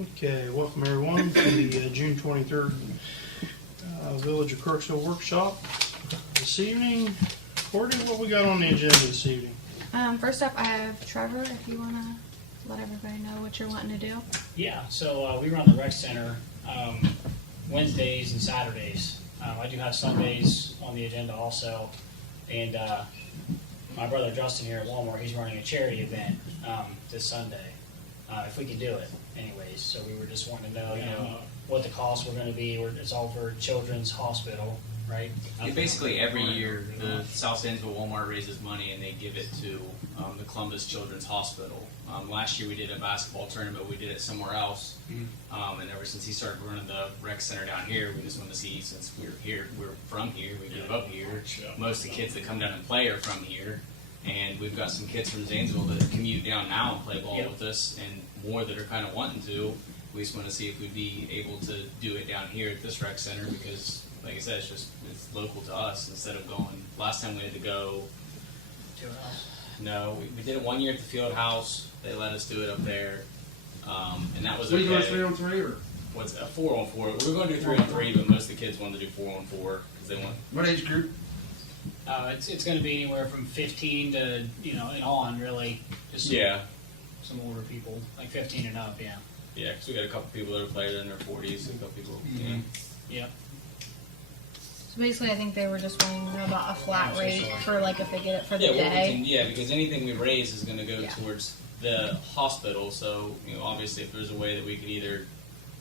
Okay, welcome everyone to the June 23rd Village of Crooksville workshop. This evening, Courtney, what we got on the agenda this evening? First up, I have Trevor, if you want to let everybody know what you're wanting to do. Yeah, so we run the rec center Wednesdays and Saturdays. I do have Sundays on the agenda also. And my brother Justin here at Walmart, he's running a charity event this Sunday, if we can do it anyways. So we were just wanting to know, what the costs were going to be. It's all for Children's Hospital, right? Yeah, basically every year the South Zanesville Walmart raises money and they give it to the Columbus Children's Hospital. Last year we did a basketball tournament, we did it somewhere else, and ever since he started running the rec center down here, we just wanted to see, since we're from here, we grew up here, most of the kids that come down and play are from here, and we've got some kids from Zanesville that commute down now and play ball with us, and more that are kind of wanting to. We just want to see if we'd be able to do it down here at this rec center because, like I said, it's local to us instead of going. Last time we had to go. No, we did it one year at the field house. They let us do it up there, and that was okay. Were you going 3-on-3 or? What's a 4-on-4? We were going to do 3-on-3, but most of the kids wanted to do 4-on-4 because they want. What age group? It's going to be anywhere from 15 to and on really. Just some older people, like 15 and up. Yeah. Yeah, because we got a couple people that are playing in their 40s, and a couple people. Yep. So basically, I think they were just wanting to know about a flat rate for like if they get it for the Yeah, day. because anything we raise is going to go Yeah. towards the hospital. So obviously, if there's a way that we could either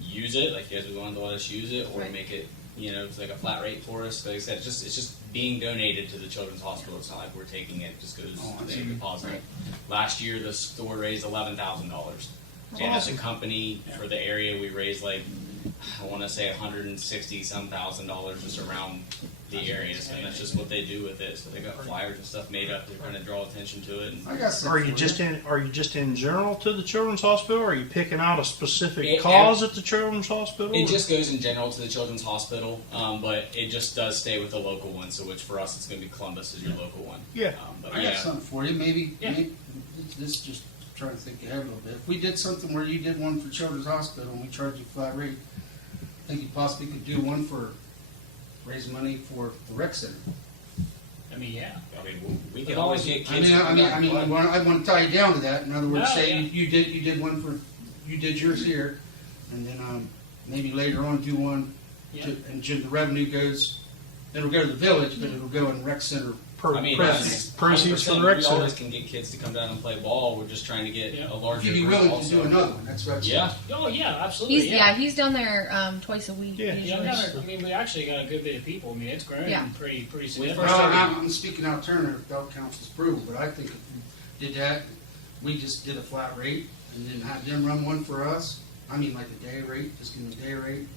use it, like you guys would want to let us use it, or Right. make it, it's like a flat rate for us. Like I said, it's just being donated to the Children's Hospital. It's not like we're taking it; it just goes to the deposit. Right. Last year, the store raised $11,000, and as a company for the area, we raised like I want to say $160 thousand just around the area. So that's just what they do with it. So they got flyers and stuff made up to kind of draw attention to it. And I got some. Are you just in general to the Children's Hospital, or are you picking out a specific It- cause at the Children's Hospital? It just goes in general to the Children's Hospital, but it just does stay with the local one. So which for us, it's going to be Columbus is your local one. Yeah. But I got something for you. Maybe this is just trying to think ahead a little bit. If we did something where you did one for Children's Hospital and we charged you flat rate, I think you possibly could do one for raise money for the rec center. I mean, yeah. I mean, we can always get kids. I want to tie you down to that. In other words, No, say yeah. you did one for you did yours here, and then maybe later on do one, Yeah. and the revenue goes. It'll go to the village, but it'll go in rec center. Proceeds for the 100%, rec we center. always can get kids to come down and play ball. We're just trying to get a larger You'd be group willing to also. do another one. That's what I'm saying. Yeah. Oh yeah, absolutely. He's down there twice a week. Yeah. usually. I mean, we actually got a good bit of people. I mean, it's grown Yeah. pretty We significantly. first started- I'm speaking out Turner without council's approval, but I think if we did that, we just did a flat rate and then have them run one for us. I mean, like a day rate, just give them a day rate,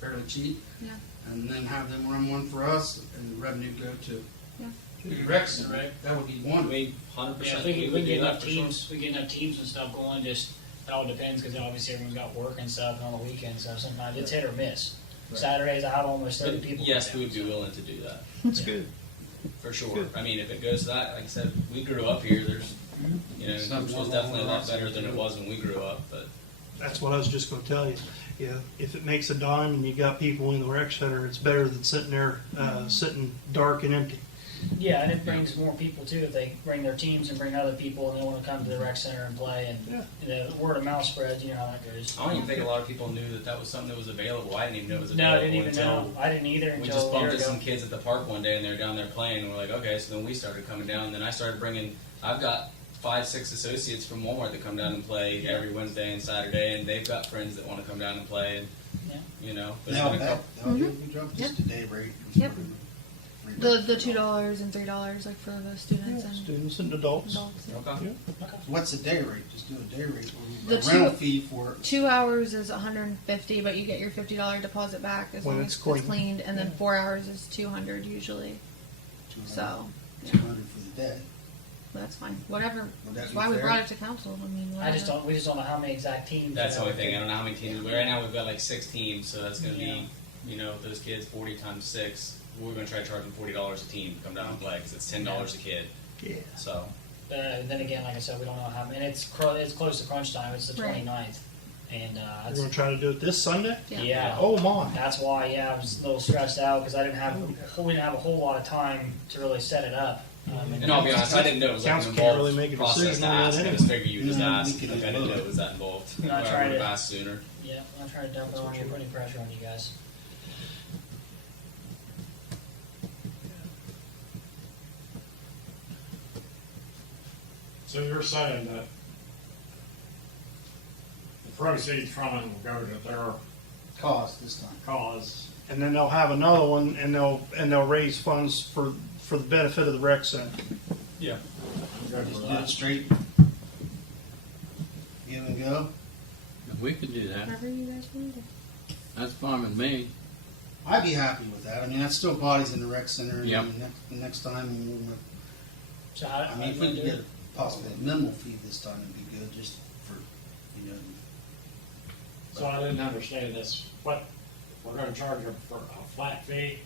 fairly cheap. Yeah. And then have them run one for us and the revenue go to Yeah. the rec center. Right. That would be I one. mean, 100%. Yeah, we can get enough for sure. teams. We get enough teams and stuff going. Just it all depends because obviously everyone's got work and stuff, and on the weekends, so sometimes it's hit or miss. Right. Saturdays I have almost 30 But people. yes, come we would be down, willing to do that. That's good. For sure. Good. I mean, if it goes to that, like I said, we grew up here. There's, It's it not was one definitely a more lot better than it was when we grew up. But That's what I was just going to tell you. Yeah, if it makes a dime and you got people in the rec center, it's better than sitting there, sitting dark and empty. Yeah, and it brings more people too if they bring their teams and bring other people and they want to come to the rec center and play. And the word of mouth spreads. You know how that goes. I don't even think a lot of people knew that was something that was available. I didn't even know it was No, I available didn't even until know. I didn't either we until just a year bumped into ago. some kids at the park one day and they were down there playing. And we're like, okay. So then we started coming down. And then I started bringing. I've got 5-6 associates from Walmart that come down and play every Wednesday and Saturday, and they've got friends that want to come down and play. And but it's Now been a that couple- that'll do a good job. Just a day rate. Yep. The $2 and $3 like for the students and Students and adults. adults. Okay. What's the day rate? Just do a day rate. The A rental two- fee for it. 2 hours is $150, but you get your $50 deposit back as When long it's as clean. it's cleaned, and then 4 hours is $200 usually. 200 So yeah, 200 for the day. that's fine. Whatever. Would that That's be why we fair? brought it to council. I mean, I just whatever. don't. We just don't know how many exact teams. That's the only thing. I don't know how many teams. Right now we've got like 6 teams, so that's going to Yeah. be, those kids 40 times 6. We're going to try to charge them $40 a team to come down and play because it's $10 a kid. Yeah. So Then again, like I said, we don't know how many. And it's close to crunch time. It's the Right. 29th. And We're that's, gonna try to do it this Sunday? yeah. Oh my. That's why, yeah, I was a little stressed out because we didn't have a whole lot of time to really set it up. And I'll be honest, I didn't know it was like an Council can't really involved make a process decision to on that ask. I anyway. just figured you would just No, ask. we could Like, I didn't vote. know it was that involved. Not I trying would to- have asked sooner. Yeah, I'm trying to dump it on you, putting pressure on you guys. So you're saying that the proceeds from it will go to their Cost this time. cause? And then they'll have another one, and they'll raise funds for the benefit of the rec center. Yeah. Good for Just do it that. straight. Give and go. We could do that. Whatever you guys want to do. That's fine with me. I'd be happy with that. I mean, that's still bodies in the rec center. And Yep. next time, we'll, So how, I mean, if we could get a possibly a minimal fee this time, it'd be good, just for, you know. So I didn't understand this. What, we're gonna charge them for a flat fee?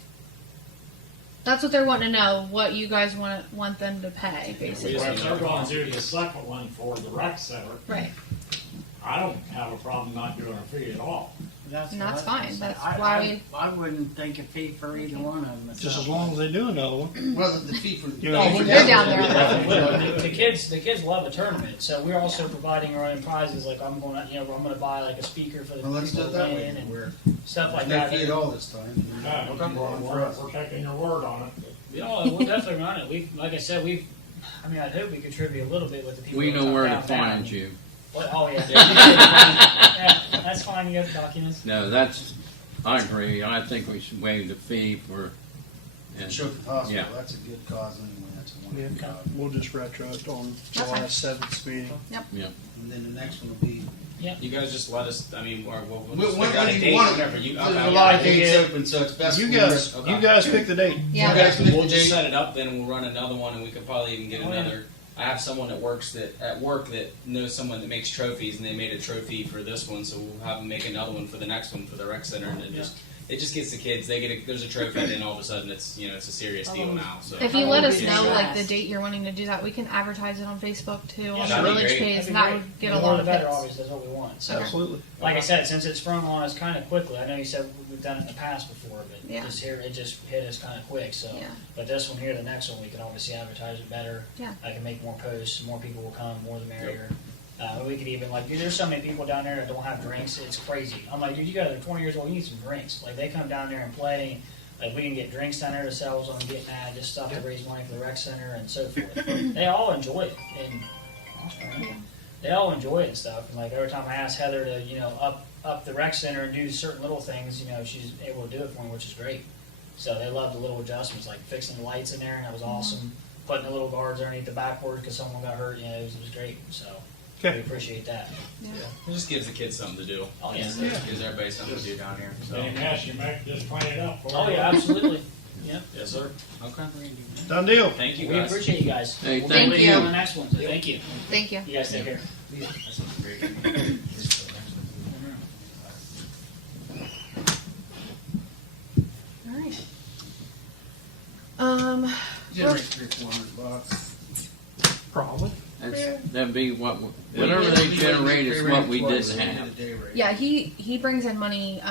That's what they're wanting to know. What you guys want them to pay, basically. Well, if they're gonna do the second one for the rec center, Right. I don't have a problem not doing a fee at all. And that's fine. That's I- why I wouldn't think a fee for either one of them. Just as long as they do another one. Well, the fee for. You know, They're down there. The kids love the tournament, so we're also providing our own prizes. Like I'm gonna buy like a speaker for the Well, let's do people it to that way. win and We're, stuff like no that. fee at all this time. Yeah, we're taking your word on it. Yeah, we'll definitely run it. Like I said, I hope we contribute a little bit with the people. We that know come where to downtown. find you. What? Oh yeah. Yeah, that's fine. You got the documents. No, I agree. I think we should waive the fee for, and, Children's Hospital, Yeah. that's a good cause anyway, that's a Yeah, wonderful cause. we'll just retro it on That's July fine. 7th meeting. And then the next one will be, You guys just let us, I mean, or we'll just when figure out a do date, you want it? whatever. You, There's okay, a lot of I think dates it- open, so it's best. You we guys, Okay. you guys pick the date. Yeah. guys pick We'll the just date. set it up, then we'll run another one, and we could probably even get Oh, yeah. another. I have someone that works at work that knows someone that makes trophies, and they made a trophy for this one, so we'll have them make another one for the next one for the rec center, and it just gets the kids. They get there's a trophy, and then all of a sudden it's it's a serious deal now. So If you let us Yeah. know like the date you're wanting to do that, we can advertise it on Facebook too, on the that'd be village great. page, That'd be and that great. would get The a more lot the of better, hits. obviously, that's what we want. So, Absolutely. like I said, since it sprung on us kind of quickly, I know you said we've done it in the past before, but Yeah. it just hit us kind of quick. So, Yeah. but this one here, the next one, we can obviously advertise it better. Yeah. I can make more posts, more people will come, more the merrier. We could even dude, there's so many people down there that don't have drinks. It's crazy. I'm like, dude, you guys are 20 years old. You need some drinks. Like they come down there and play. Like we can get drinks down there to sell on getting that, just stuff to raise money for the rec center and so forth. They all enjoy it, and they all enjoy it and stuff. And like every time I ask Heather to up the rec center and do certain little things, she's able to do it for me, which is great. So they love the little adjustments, like fixing the lights in there, and that was awesome. Putting the little guards underneath the backboard because someone got hurt, it was great. So we appreciate that. it just gives the kids something to do. Oh yeah. It gives everybody something to do down here. So Any mess you make, just clean it up. Oh yeah, absolutely. Yeah. yes, sir. Okay. Done deal. Thank you We guys. appreciate you guys. Hey, We'll thank be you. on the next one. So thank you. Thank you. You guys take care. That sounds great. All right. Generate $300-400. Probably. that'd be whatever they generate is what we didn't have. Yeah, he brings in money.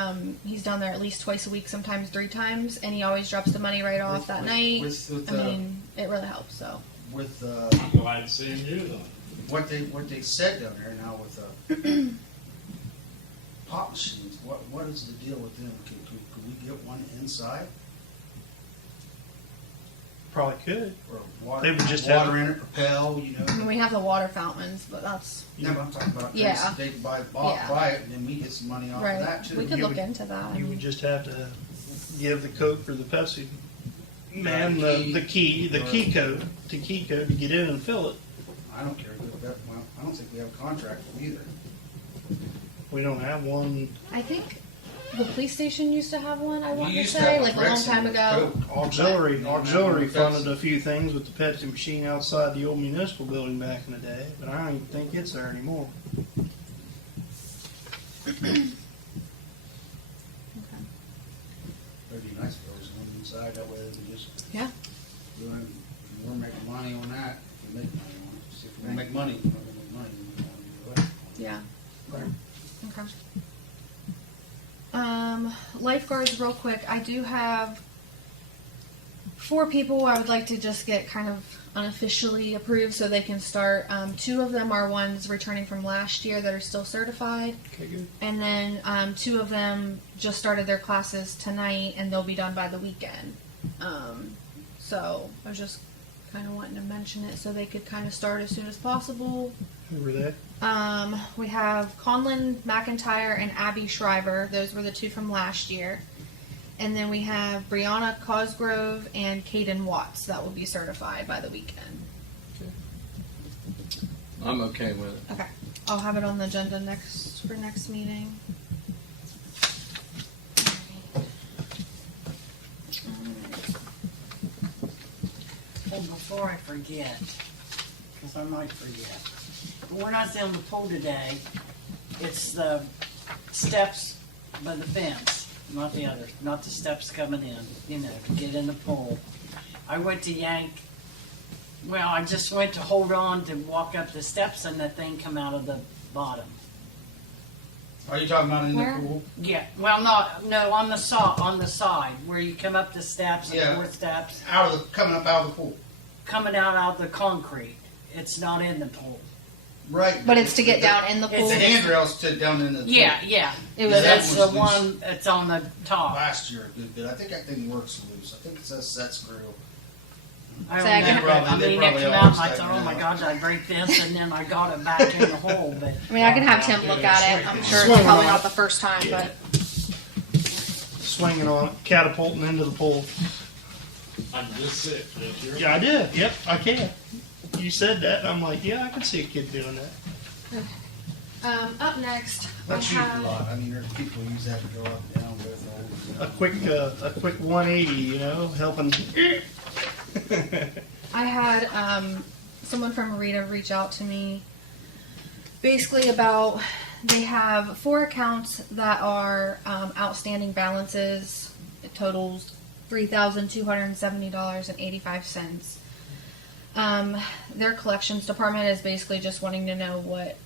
He's down there at least twice a week, sometimes 3 times, and he always drops the money right off that night. With, I mean, it really helps. So with I'm glad to see him use them. what they said down there now with pop machines, what is the deal with them? Could we get one inside Probably could. or water? They would just water have- in it, propel, I mean, we have the water fountains, but that's No, but I'm talking about Yeah. they buy Yeah. it and then we get some money off right. of that too. We could You look would- into that. You would just have to give the Coke or the Pepsi man key. the key code to get in and fill it. I don't care. Well, I don't think we have a contract with either. We don't have one. I think the police station used to have one. I want to used to say, have like a rec long center time with ago. Coke. Auxiliary Pepsi. funded a few things with the Pepsi machine outside the old municipal building back in the day, but I don't even think it's there anymore. It'd be nice if there was one inside, that way they could just Yeah. do it. If we're making money on that, if we make money on it. See, if we make money, we're not gonna make money, then we don't want to do it. Yeah. Okay. Lifeguards, real quick. I do have 4 people I would like to just get kind of unofficially approved so they can start. 2 of them are ones returning from last year that are still certified. Okay, good. And then 2 of them just started their classes tonight and they'll be done by the weekend. So I was just kind of wanting to mention it so they could kind of start as soon as possible. Who were they? We have Conlon McIntyre and Abby Schreiber. Those were the 2 from last year. And then we have Brianna Cosgrove and Caden Watts that will be certified by the weekend. I'm okay with it. Okay. I'll have it on the agenda for next meeting. Well, before I forget, because I might forget, but we're not doing the pool today. It's the steps by the fence, not the other, not the steps coming in, you know, to get in the pool. I went to I just went to hold on to walk up the steps and the thing come out of the bottom. Are you talking about in Where? the pool? Yeah, well, on the side, where you come up the steps, Yeah. and 4 steps, Coming up out of the pool. coming out of the concrete. It's not in the pool. Right. But it's to get down in the It's pool. The handrails to down in the pool. Yeah. It Yeah, was that That's was the loose. one that's on the top. Last year a good bit. I think that thing works loose. I think it says set screw. I So don't I know. can- I They mean, it probably came always out, I take thought, it oh my out. God, I break this, and then I got it back in the hole, but. I mean, I can have Tim look at it. I'm sure it's Swing probably on. not the first time, but Swinging on it, catapulting into the pool. I'm just it. Yeah, I did. Yep, I can. You said that, and I'm like, yeah, I can see a kid doing that. up next, I That's used a have lot. I mean, there's people who use that to go up and down with holes. A quick 180, you know, helping. I had someone from Rita reach out to me basically about they have 4 accounts that are outstanding balances. It totals $3,270.85. Their collections department is basically just wanting to know what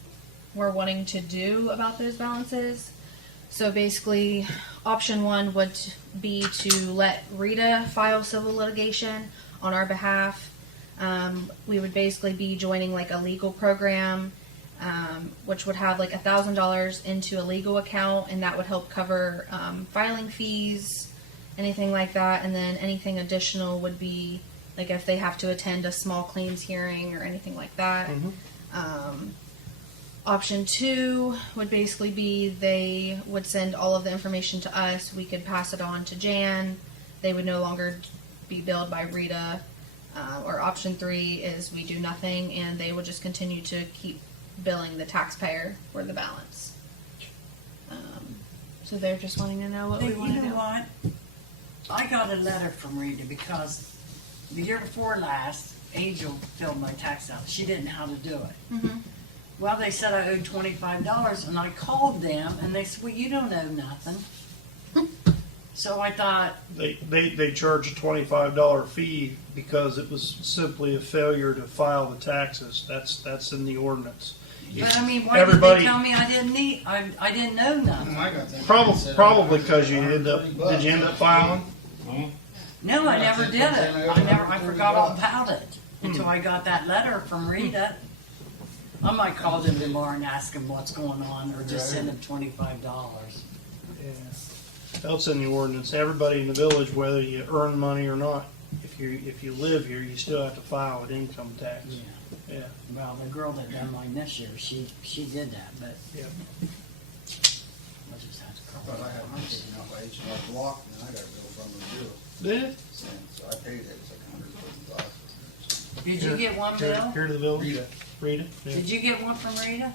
we're wanting to do about those balances. So basically, option 1 would be to let Rita file civil litigation on our behalf. We would basically be joining like a legal program, which would have like $1,000 into a legal account, and that would help cover filing fees, anything like that. And then anything additional would be like if they have to attend a small claims hearing or anything like that. Option 2 would basically be they would send all of the information to us. We could pass it on to Jan. They would no longer be billed by Rita. Or option 3 is we do nothing and they would just continue to keep billing the taxpayer for the balance. So they're just wanting to know what we You want to know do. what? I got a letter from Rita because the year before last, Angel filled my tax out. She didn't know how to do it. Mhm. Well, they said I owed $25, and I called them, and they said, well, you don't owe nothing. So I thought, They charge a $25 fee because it was simply a failure to file the taxes. That's in the ordinance. but I mean, why did Everybody- they tell me I didn't need, I didn't know nothing? I got that. Probably because you did you end up filing? No, I never did it. I forgot all about it until I got that letter from Rita. I might call them tomorrow and ask them what's going on, or just send them $25. Yeah. That's in the ordinance. Everybody in the village, whether you earn money or not, if you live here, you still have to file an income tax. Yeah. Well, the girl that done mine this year, she did that, but Yeah. I just had to I call thought I had her. mine taken out by H&R Block, and then I got a bill from them to do it. Yeah. So I paid it. It's like $100. Did you get one bill? Here to the village. Rita. Yeah. Did you get one from Rita?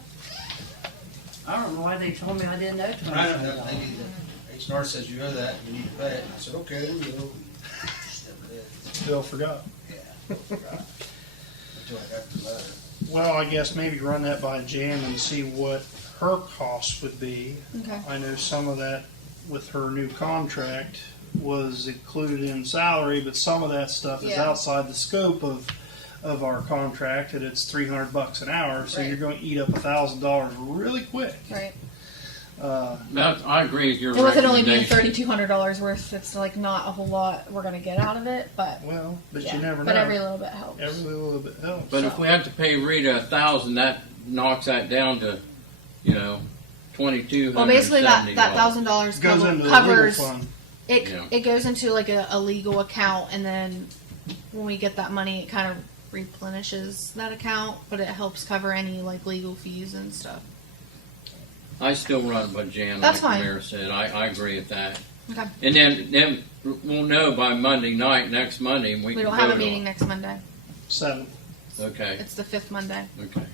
I don't know why they told me I didn't know I don't know. $25. Maybe the H&R says you owe that, you need to pay it. And I said, okay, there we go. Just never did. Bill forgot. Yeah, I forgot. Until I got the letter. Well, I guess maybe run that by Jan and see what her costs would be. Okay. I know some of that with her new contract was included in salary, but some of that stuff is Yeah. outside the scope of our contract, and it's $300 an hour, so Right. you're going to eat up $1,000 really quick. Right. I agree with your And with it only being recommendation. $3,200 worth, it's like not a whole lot we're gonna get out of it, but Well, but yeah. you never know. But every little bit helps. Every little bit helps. But if we have to pay Rita $1,000, that knocks that down to, $2,270. Well, basically that $1,000 goes into the covers legal fund. it. Yeah. It goes into like a legal account, and then when we get that money, it kind of replenishes that account, but it helps cover any like legal fees and stuff. I still run by Jan, That's like fine. the mayor said. I agree with that. Okay. And then we'll know by Monday night, next Monday, and we We can don't have a vote meeting on next Monday. 7th. it. Okay, It's the 5th Monday, okay.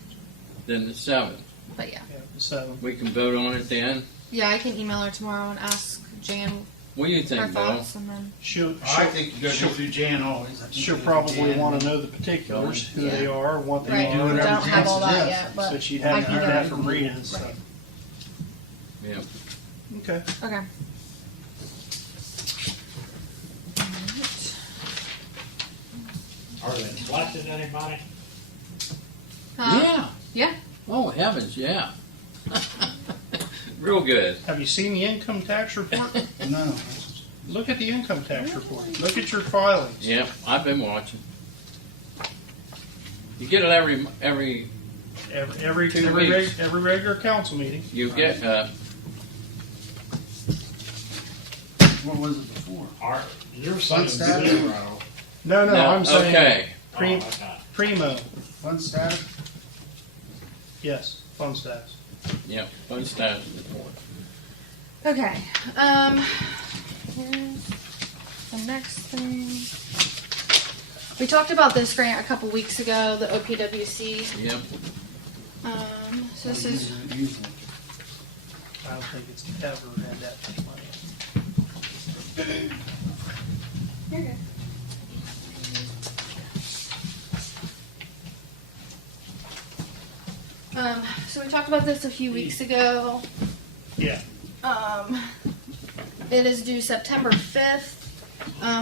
Then the 7th, but yeah. Yeah, the 7th. we can vote on it then. Yeah, I can email her tomorrow and ask Jan What do you her think, Bill? thoughts, and then I think you gotta go through Jan always. I think She'll you go probably through Jan. want to know the particulars, who they are, what they right. do are. I whatever don't have all that Jan yet, says. but So she'd I have to can hear get that it. from Rita and stuff. Right. Yeah. Okay. Okay. Are they collecting anybody? Yeah. Yeah. Oh, heavens, yeah. Real good. Have you seen the income tax report? No. Look at the income tax report. Look at your filings. Yeah, I've been watching. You get it every Every regular council meeting. you get, What was it before? Are, you're saying status? 0. No, I'm saying okay. Prim- Oh, okay. primo. Fund status? Yes, fund status. Yeah, fund status report. Okay. Here's the next thing. We talked about this grant a couple weeks ago, the OPWC. Yep. So this is Usually. I don't think it's ever had that much money. So we talked about this a few weeks ago. Yeah. It is due September 5th.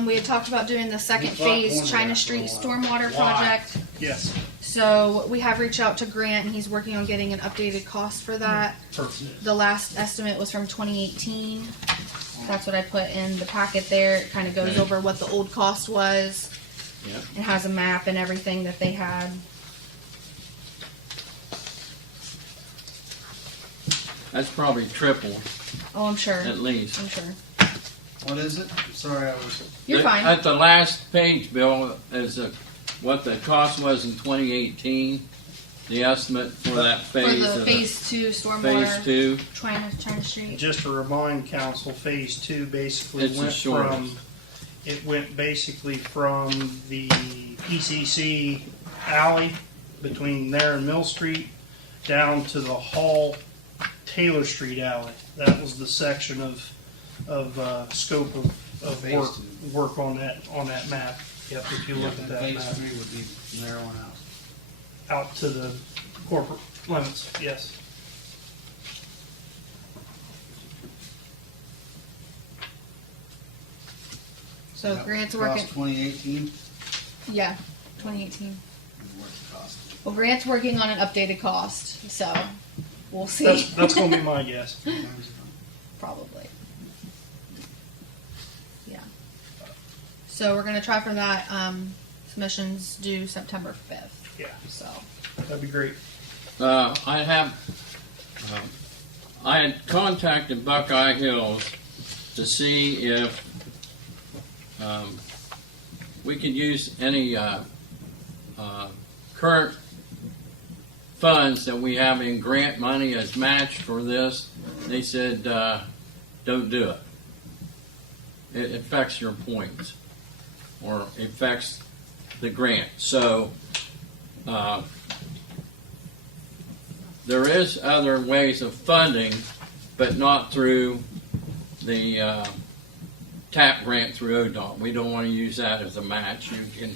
We had talked about doing the second We thought phase one of China that Street for a while. stormwater Why? project. Yes. So we have reached out to Grant, and he's working on getting an updated cost for that. Perfect. The last estimate was from 2018. That's what I put in the packet there. It kind of goes Okay. over what the old cost was. Yep. It has a map and everything that they had. That's probably triple, Oh, I'm sure. at least. I'm sure. What is it? Sorry, I was. You're fine. At the last page, Bill, is what the cost was in 2018, the estimate for that For phase the of phase 2 stormwater. phase 2. China Street. Just to remind council, phase 2 basically It's the went shortest. it went basically from the PCC alley between there and Mill Street down to the Hall Taylor Street alley. That was the section of scope of Phase work on that map. Yep, if you look at And that phase map. 3 would be narrowing out. Out to the corporate limits, yes. So That Grant's cost working. 2018. Yeah, 2018. What's the cost? Well, Grant's working on an updated cost, so we'll see. That's gonna be my guess. Probably. Yeah. So we're gonna try for that. Submissions due September 5th. Yeah, So that'd be great. I had contacted Buckeye Hills to see if we could use any current funds that we have in grant money as match for this. They said, don't do it. It affects your points, or it affects the grant. So there is other ways of funding, but not through the TAP grant through ODOT. We don't want to use that as a match. You can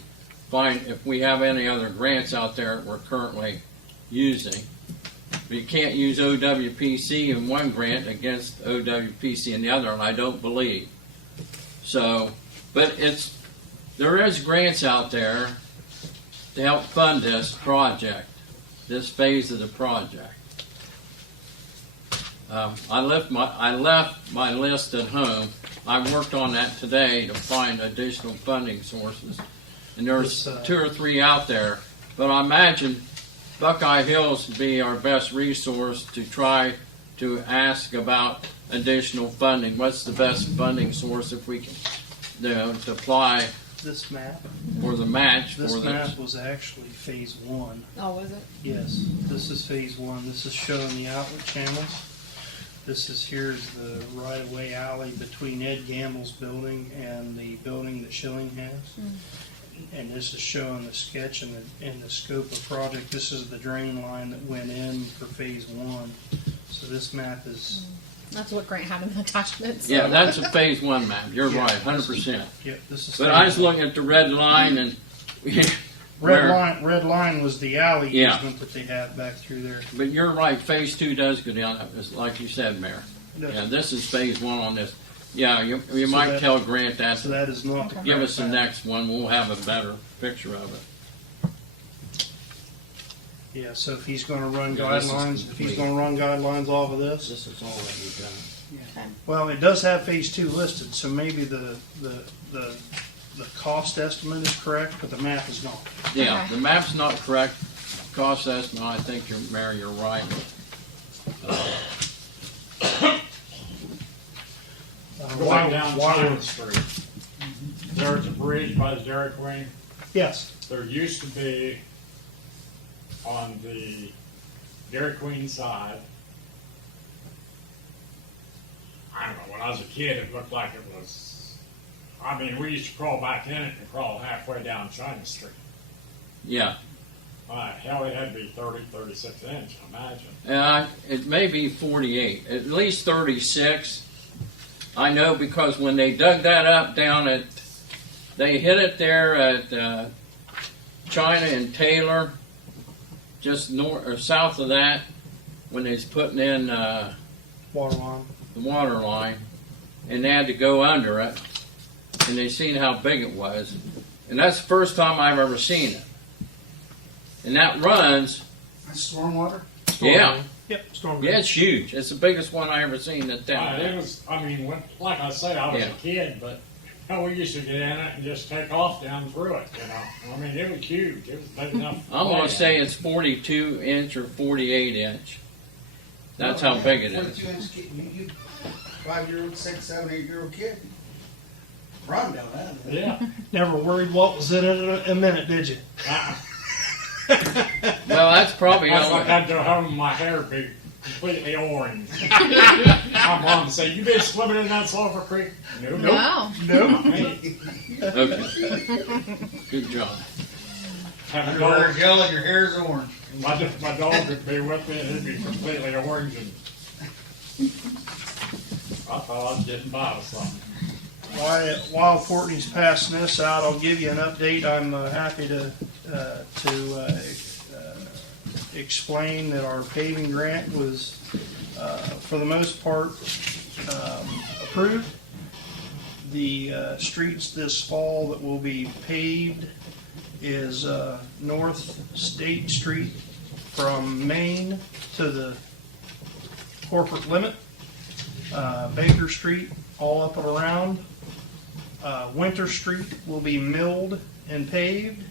find, if we have any other grants out there that we're currently using, but you can't use OWPC in one grant against OWPC in the other, and I don't believe. So, but there is grants out there to help fund this project, this phase of the project. I left my list at home. I worked on that today to find additional funding sources, and there's This, 2 or 3 out there. But I imagine Buckeye Hills would be our best resource to try to ask about additional funding. What's the best funding source if we can, to apply This map, for the match this for map this? was actually phase 1. Oh, was it? Yes, this is phase 1. This is showing the outlet channels. Here's the right-of-way alley between Ed Gamble's building and the building that Schilling has. And this is showing the sketch and the scope of project. This is the drain line that went in for phase 1. So this map is, That's what Grant had in the attachments. Yeah, that's a phase 1 map. You're Yeah, right, 100%. yep, this is. But I phase was one. looking at the red line and Red line was the alley Yeah. easement that they have back through there. But you're right, phase 2 does go down, like you said, Mayor. Yeah, this is phase 1 on this. Yeah, you So might that- tell Grant that. So that is not. the Give us the correct map. next one, we'll have a better picture of it. Yeah, so if he's gonna run Yeah, this is guidelines, if he's complete. gonna run guidelines off of this, This is all that we've done. well, it does have phase 2 listed, so maybe the cost estimate is correct, but the map is not. Yeah, Okay. the map's not correct, cost estimate, I think Mayor, you're right. Going down China Street, there's a bridge by the Dairy Queen. Yes, There used to be on the Dairy Queen side. I don't know, when I was a kid, it looked like it was, I mean, we used to crawl back in it and crawl halfway down China Street. Yeah, Hell, it had to be 30, 36 inch, I imagine. it may be 48, at least 36. I know because when they dug that up down at, they hit it there at China and Taylor, just north or south of that, when they was putting in water line. the water line, and they had to go under it, and they seen how big it was, and that's the first time I've ever seen it. And that runs, Stormwater? yeah, Yep, storm. yeah, it's huge. It's the biggest one I ever seen in town. It was, I mean, like I say, I was Yeah. a kid, but hell, we used to get in it and just take off down through it, you know. I mean, it was huge. It was big enough. I'm play gonna in. say it's 42 inch or 48 inch. That's how big it is. 42 inch kid, you 5-year-old, 6, 7, 8-year-old kid. Run down that. Yeah. Never worried what was in it in a minute, did you? Well, that's probably That's like only, I'd go home and my hair be completely orange. My mom would say, "You been swimming in that Sulphur Creek?" No, No. No. okay. Good job. Have a Your dog. hair's yellow, your hair's orange. My dog would be with me and he'd be completely orange. And I thought I was getting by with something. While Courtney's passing this out, I'll give you an update. I'm happy to explain that our paving grant was, for the most part, approved. The streets this fall that will be paved is North State Street from Main to the corporate limit, Baker Street all up and around. Winter Street will be milled and paved,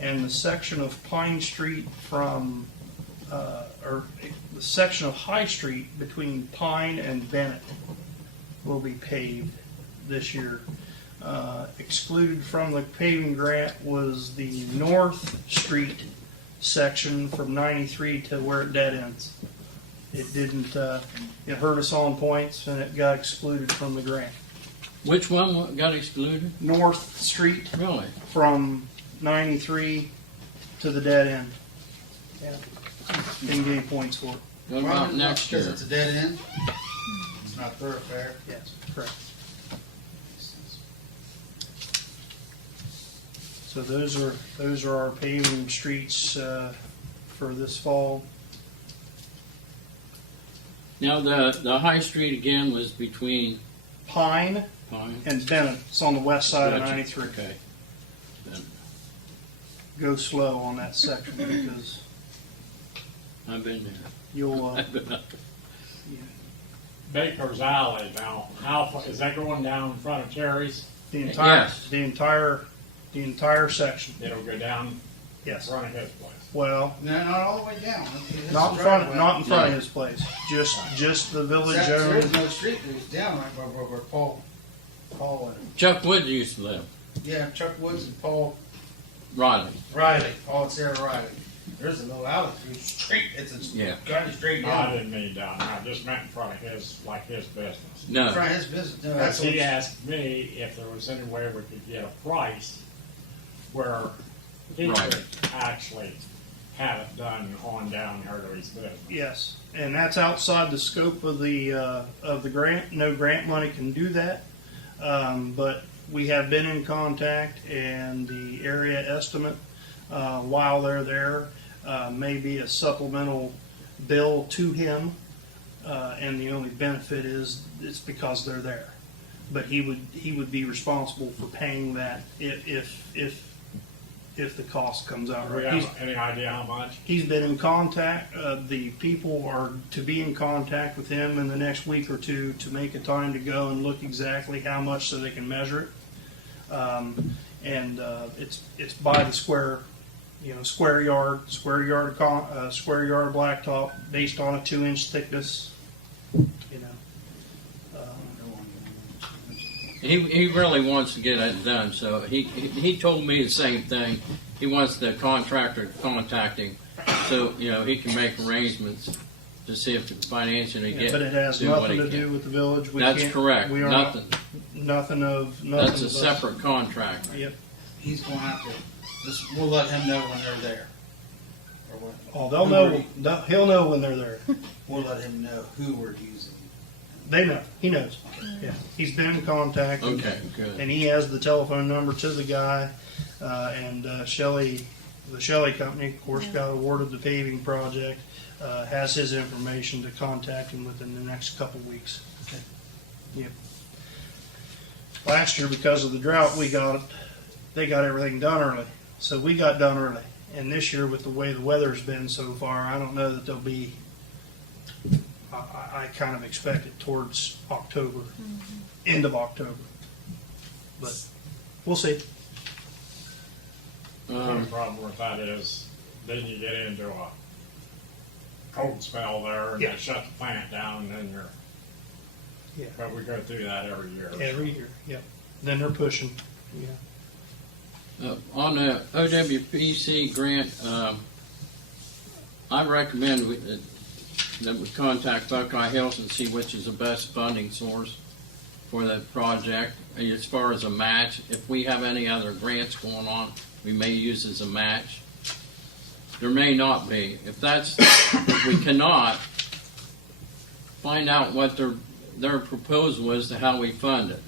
and the section of Pine Street from, or the section of High Street between Pine and Bennett will be paved this year. Excluded from the paving grant was the North Street section from 93 to where it dead ends. It didn't, it hurt us on points and it got excluded from the grant. Which one got excluded? North Street Really? from 93 to the dead end. Yeah. Didn't get any points for it. What about next Because year? it's a dead end. It's not thoroughfare. Yes, correct. So those are our paving streets for this fall. Now, the High Street again was between Pine Pine. and Bennett. It's on the west side of Gotcha. 93. Okay. Go slow on that section because I've been there. you'll I've been up. Baker's Alley now, is that going down in front of Terry's? The entire, Yes. the entire section. It'll go down in Yes. front of his place. Well, No, not all the way down. It's not in a front, driveway. not in front of No. his place. Just the village There's owned. no street that goes down like where Paul and, Chuck Wood used to live, yeah, Chuck Woods and Paul Riley. Riley, Paul and Sarah Riley. There's a little alley through the street, it's a, Yeah. kind of straight No, I down. didn't mean down there, I just meant in front of his, like his business. In No, front of his business, no, Because that's he what, asked me if there was any way we could get a price where he Right. could actually have it done on down there to his business. Yes, and that's outside the scope of the grant. No grant money can do that. But we have been in contact, and the area estimate, while they're there, may be a supplemental bill to him. And the only benefit is it's because they're there. But he would be responsible for paying that if the cost comes out Do we right. have any idea how much? He's been in contact, the people are to be in contact with him in the next week or two to make a time to go and look exactly how much so they can measure it. It's by the square, square yard of blacktop based on a 2-inch thickness, he really wants to get it done, so he told me the same thing. He wants the contractor to contact him, so, he can make arrangements to see if financially get. but it has do what nothing he to do can. with the village. We That's can't- correct, We are nothing, nothing of. that's a of us. separate contract. Yep. he's going to have to, we'll let him know when they're there. Or what, Oh, they'll know. He'll know when they're there. we'll let him know who we're using. They know. He knows. Yeah. He's been in contact. and- Okay, good. And he has the telephone number to the guy. And Shelley, the Shelley Company, of course, got awarded the paving project. Has his information to contact him within the next couple weeks. Okay. Yep. Last year, because of the drought, they got everything done early. So we got done early. And this year, with the way the weather's been so far, I don't know that they'll be. I kind of expect it towards October, end of October. But we'll see. The only problem with that is, then you get into a cold spell there, and Yeah. they shut the plant down, and then Yeah. but we go through that every year. Every year, yep. Then they're pushing. Yeah. On the OWPC grant, I recommend that we contact Buckeye Hills and see which is the best funding source for that project. As far as a match, if we have any other grants going on, we may use as a match. There may not be. If we cannot, find out what their proposal is to how we fund it.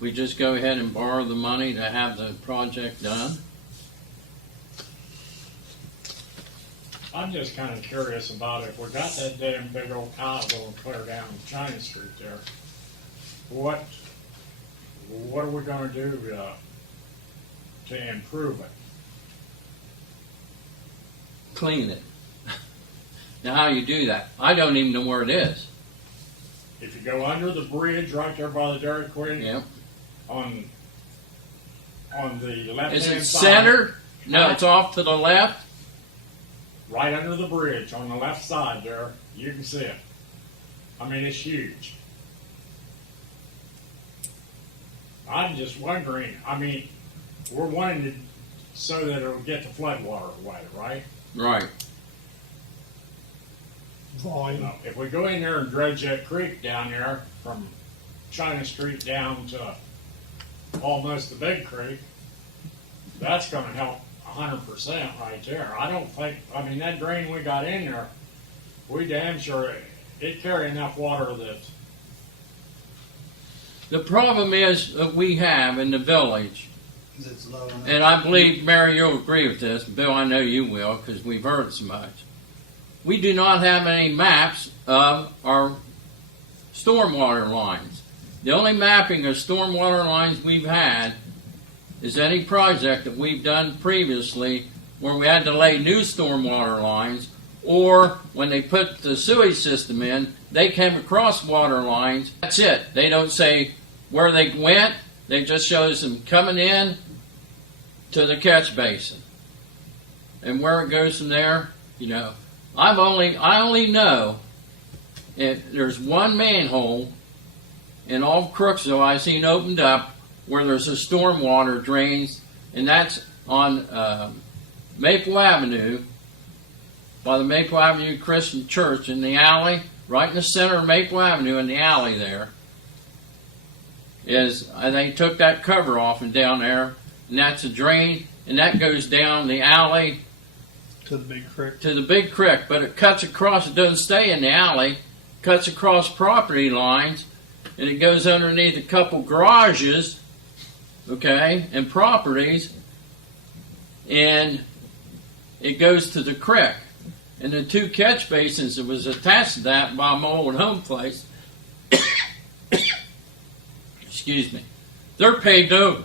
We just go ahead and borrow the money to have the project done. I'm just kind of curious about it. If we got that damn big old tile going clear down China Street there, what are we gonna do to improve it? Clean it. Now, how you do that? I don't even know where it is. If you go under the bridge right there by the Dairy Queen, Yep. on the left-hand Is side. it center? No, it's off to the left. Right under the bridge on the left side there, you can see it. I mean, it's huge. I'm just wondering, I mean, we're wanting to, so that it'll get the floodwater away, right? Right. Volume. Now, if we go in there and dredge that creek down there from China Street down to almost the Big Creek, that's gonna help 100% right there. I don't think, I mean, that drain we got in there, we damn sure, it carry enough water that, The problem is that we have in the village, It's low enough. and I believe, Mary, you'll agree with this. Bill, I know you will, because we've heard so much. We do not have any maps of our stormwater lines. The only mapping of stormwater lines we've had is any project that we've done previously where we had to lay new stormwater lines, or when they put the sewage system in, they came across water lines. That's it. They don't say where they went. They just shows them coming in to the catch basin, and where it goes from there. You know, I only know there's one manhole in all of Crooksville I've seen opened up where there's a stormwater drains, and that's on Maple Avenue, by the Maple Avenue Christian Church, in the alley, right in the center of Maple Avenue, in the alley there. They took that cover off and down there, and that's a drain, and that goes down the alley To the big creek. to the big creek, but it cuts across, it doesn't stay in the alley, cuts across property lines, and it goes underneath a couple garages, okay, and properties, and it goes to the creek. And the two catch basins that was attached to that by my old home place, excuse me, they're paved over.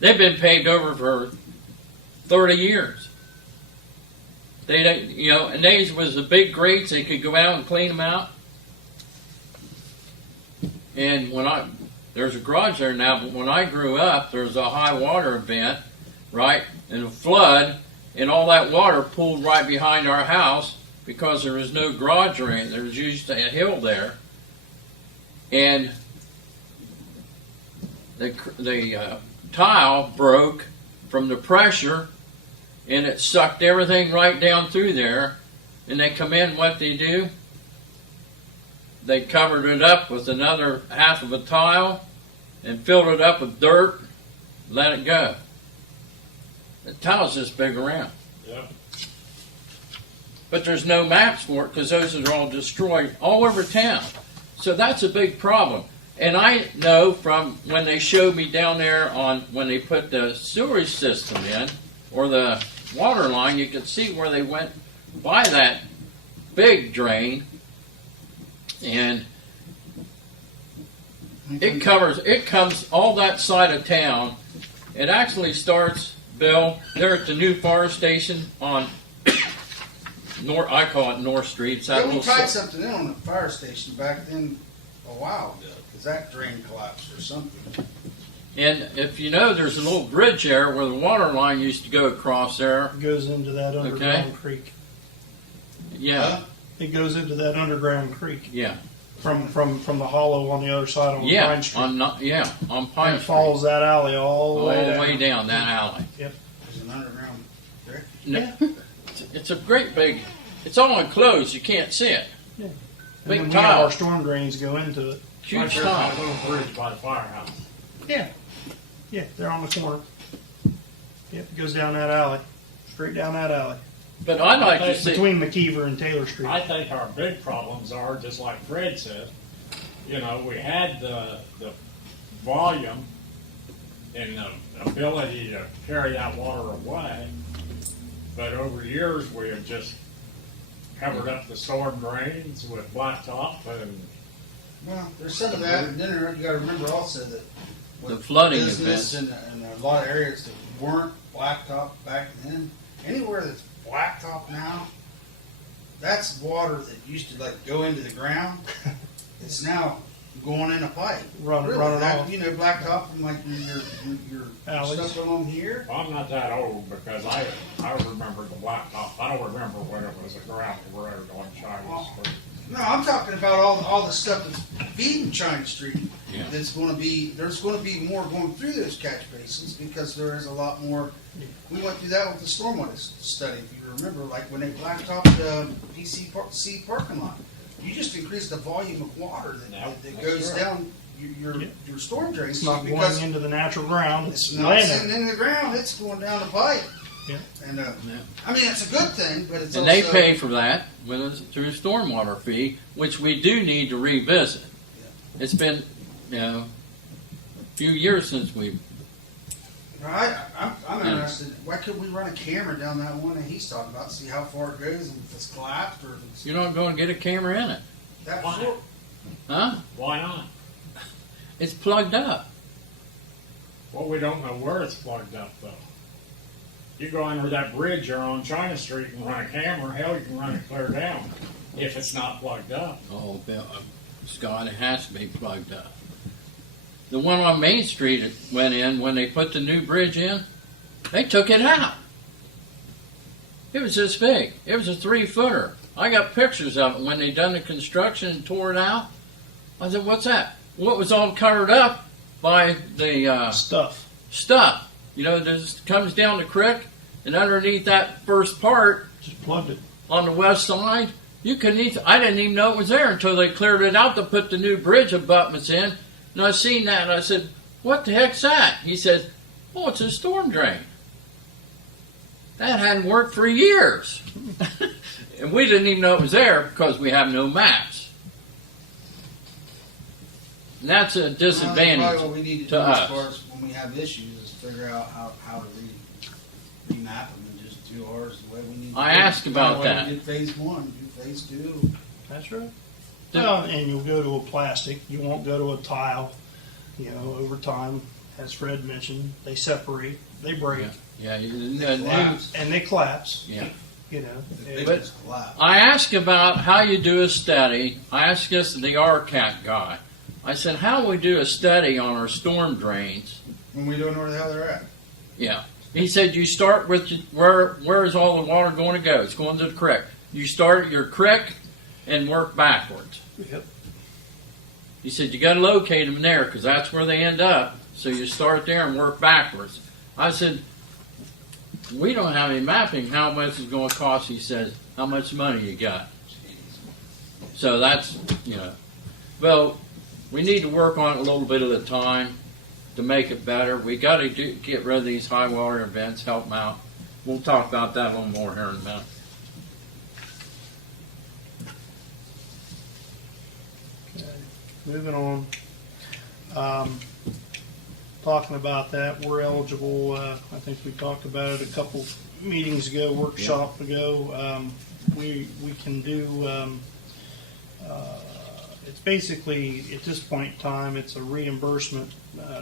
They've been paved over for 30 years. They don't, you know, and these was the big grates. They could go out and clean them out. And there's a garage there now, but when I grew up, there was a high water event, right, and a flood, and all that water pooled right behind our house because there was no garage or anything. There was usually a hill there, and the tile broke from the pressure, and it sucked everything right down through there. And they come in, what they do? They covered it up with another half of a tile and filled it up with dirt, let it go. The tile's this big around. Yep. But there's no maps for it because those are all destroyed all over town. So that's a big problem. And I know from when they showed me down there when they put the sewerage system in, or the water line, you could see where they went by that big drain, and it comes all that side of town. It actually starts, Bill, there at the new fire station on I call it North Street. It's that Yeah, we little tried something in on the fire station back then a while ago, because that drain collapsed or something. And if you know, there's a little bridge there where the water line used to go across there. It goes into that underground creek. Yeah, It goes into that underground creek yeah, from the hollow on the other side on yeah. Pine Street. On Pine And it Street, follows that alley all the way down. that alley. There's an underground there. No, it's a great big. It's all enclosed. You can't see it. Yeah. And Big then we have tile. our storm drains go into it. Huge Right there by tile. the little bridge by the firehouse. Yeah. Yeah, they're on the corner. Yep, it goes down that alley. Straight down that alley. But I'd like to see. Between McKeever and Taylor Street. I think our big problems are, just like Fred said, you know, we had the volume and the ability to carry that water away, but over years we have just covered up the storm drains with blacktop and Well, there's some of that, and then you gotta remember also that with The flooding business and a lot of areas that weren't blacktop back then, anywhere that's blacktop now, that's water that used to like go into the ground. It's now going in a pipe. Running that, off. you know, blacktop from like your Alleys. stuff along here. I'm not that old because I remember the blacktop. I don't remember when it was a gravel road on China Street. No, I'm talking about all the stuff that's feeding China Street. Yeah. There's going to be more going through those catch basins because there is a lot more. We went through that with the stormwater study, if you remember, like when they blacktopped the PC parking lot. You just increase the volume of water that That's goes right. down your storm drains. It's not because going into the natural ground. it's It's not laying sitting there. in the ground, it's going down the pipe. Yeah. And I mean, it's a good thing, but it's And also, they pay for that through a stormwater fee, which we do need to revisit. It's been, a few years since we've. I'm interested. Why couldn't we run a camera down that one that he's talking about, see how far it goes and if it's collapsed or if it's You're not going to get a camera in it, that Why? short? huh? Why not? It's plugged up. Well, we don't know where it's plugged up though. You go under that bridge there on China Street and run a camera, hell, you can run it clear down if it's not plugged up. Oh, Bill, Scott, it has to be plugged up. The one on Main Street it went in when they put the new bridge in. They took it out. It was this big. It was a 3-footer. I got pictures of it when they done the construction and tore it out. I said, "What's that?" Well, it was all covered up by the Stuff. stuff. You know, this comes down the creek, and underneath that first part Just plugged it. on the west side, you couldn't. I didn't even know it was there until they cleared it out to put the new bridge abutments in. And I seen that, and I said, "What the heck's that?" He said, "Oh, it's a storm drain." That hadn't worked for years, and we didn't even know it was there because we have no maps. And that's a Probably disadvantage. what we need to to do as us. far as when we have issues is figure out how to remap them and just do ours the way we need to. I do it. asked about Way that. We did phase 1, do phase 2. That's right. Well, and you'll go to a plastic. You won't go to a tile. You know, over time, as Fred mentioned, they separate, they break, Yeah, Collapse. and they collapse. yeah. You know, If they But- just collapse. I asked about how you do a study. I asked this the RCAT guy. I said, "How do we do a study on our storm drains?" When we don't know where the hell they're at. Yeah. He said, "You start with where is all the water going to go? It's going to the creek. You start at your creek and work backwards." Yep. He said, "You got to locate them there because that's where they end up. So you start there and work backwards." I said, "We don't have any mapping. How much is going to cost?" He says, "How much money you got?" So that's, you know, well, we need to work on it a little bit at a time to make it better. We got to get rid of these high water events, help them out. We'll talk about that a little more here in a minute. Moving on. Talking about that, we're eligible. I think we talked about it a couple meetings ago, workshop ago. We can do. It's basically at this point in time, it's a reimbursement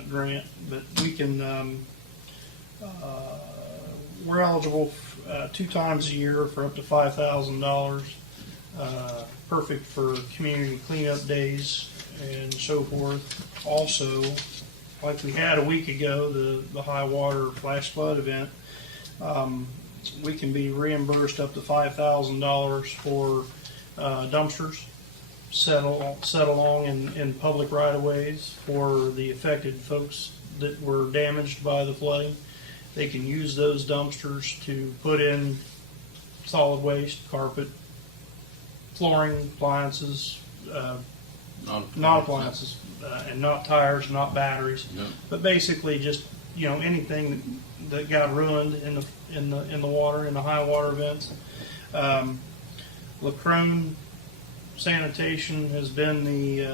grant, but we can. We're eligible 2 times a year for up to $5,000. Perfect for community cleanup days and so forth. Also, like we had a week ago, the high water flash flood event, we can be reimbursed up to $5,000 for dumpsters set along in public right of ways for the affected folks that were damaged by the flooding. They can use those dumpsters to put in solid waste, carpet, flooring, appliances, not appliances, and not tires, not batteries, No. but basically just, you know, anything that got ruined in the water, in the high water events. Lacrone Sanitation has been the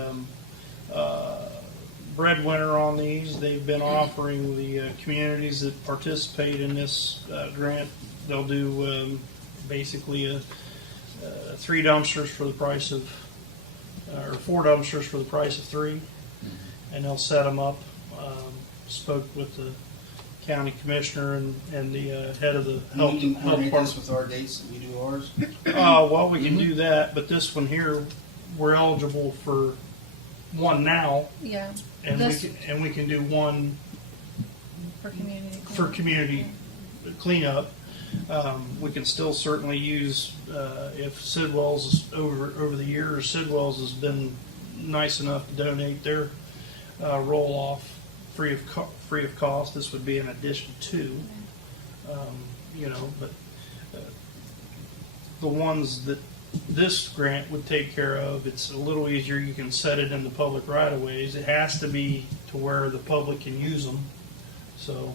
breadwinner on these. They've been offering the communities that participate in this grant. They'll do basically 3 dumpsters for the price of, or 4 dumpsters for the price of 3, and they'll set them up. Spoke with the county commissioner and the head of the We health can coordinate department. this with our dates that we do ours. Well, we can do that, but this one here, we're eligible for one now, Yeah, and This- we can do one for community. for community cleanup. We can still certainly use, if Sidwell's is over the years, Sidwell's has been nice enough to donate their roll-off free of cost. This would be an addition to, you know, but the ones that this grant would take care of, it's a little easier. You can set it in the public right-of-ways. It has to be to where the public can use them. So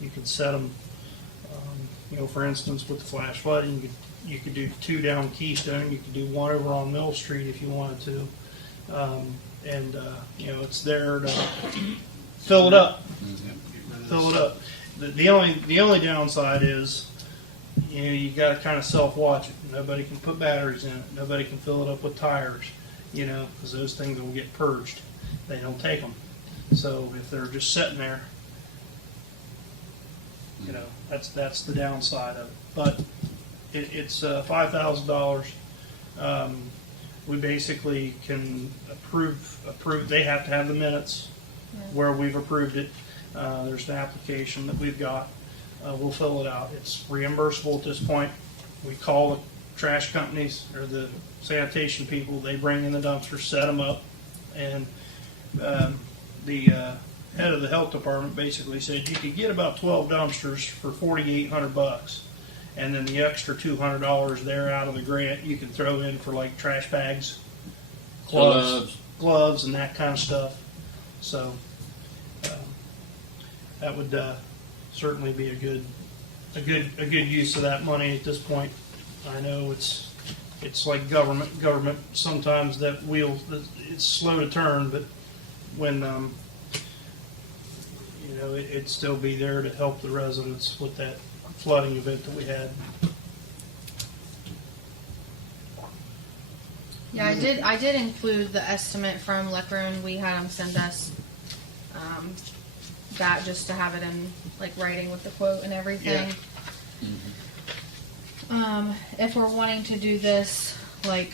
you could set them, you know, for instance, with the flash flooding, you could do 2 down Keystone. You could do 1 over on Mill Street if you wanted to. You know, it's there to fill it up. Fill it up. The only downside is, you know, you got to kind of self-watch it. Nobody can put batteries in it. Nobody can fill it up with tires, you know, because those things will get purged. They don't take them. So if they're just sitting there, You know, that's the downside of it. But it's $5,000. We basically can approve. They have to have the minutes where we've approved it. There's an application that we've got. We'll fill it out. It's reimbursable at this point. We call the trash companies or the sanitation people. They bring in the dumpsters, set them up, and the head of the health department basically said you could get about 12 dumpsters for $4,800, and then the extra $200 there out of the grant you can throw in for like trash bags, gloves, and that kind of stuff. So that would certainly be a good use of that money at this point. I know it's like government. Sometimes that wheel, it's slow to turn, but when it'd still be there to help the residents with that flooding event that we had. Yeah, I did include the estimate from Leckrone. We had them send us that just to have it in like writing with the quote and everything. Yeah. If we're wanting to do this like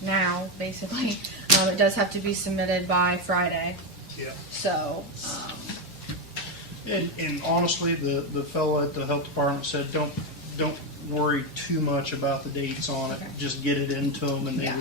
now, basically, it does have to be submitted by Friday. Yeah. So. And honestly, the fellow at the health department said, don't worry too much about the dates on it. Okay. Just get it into them, and they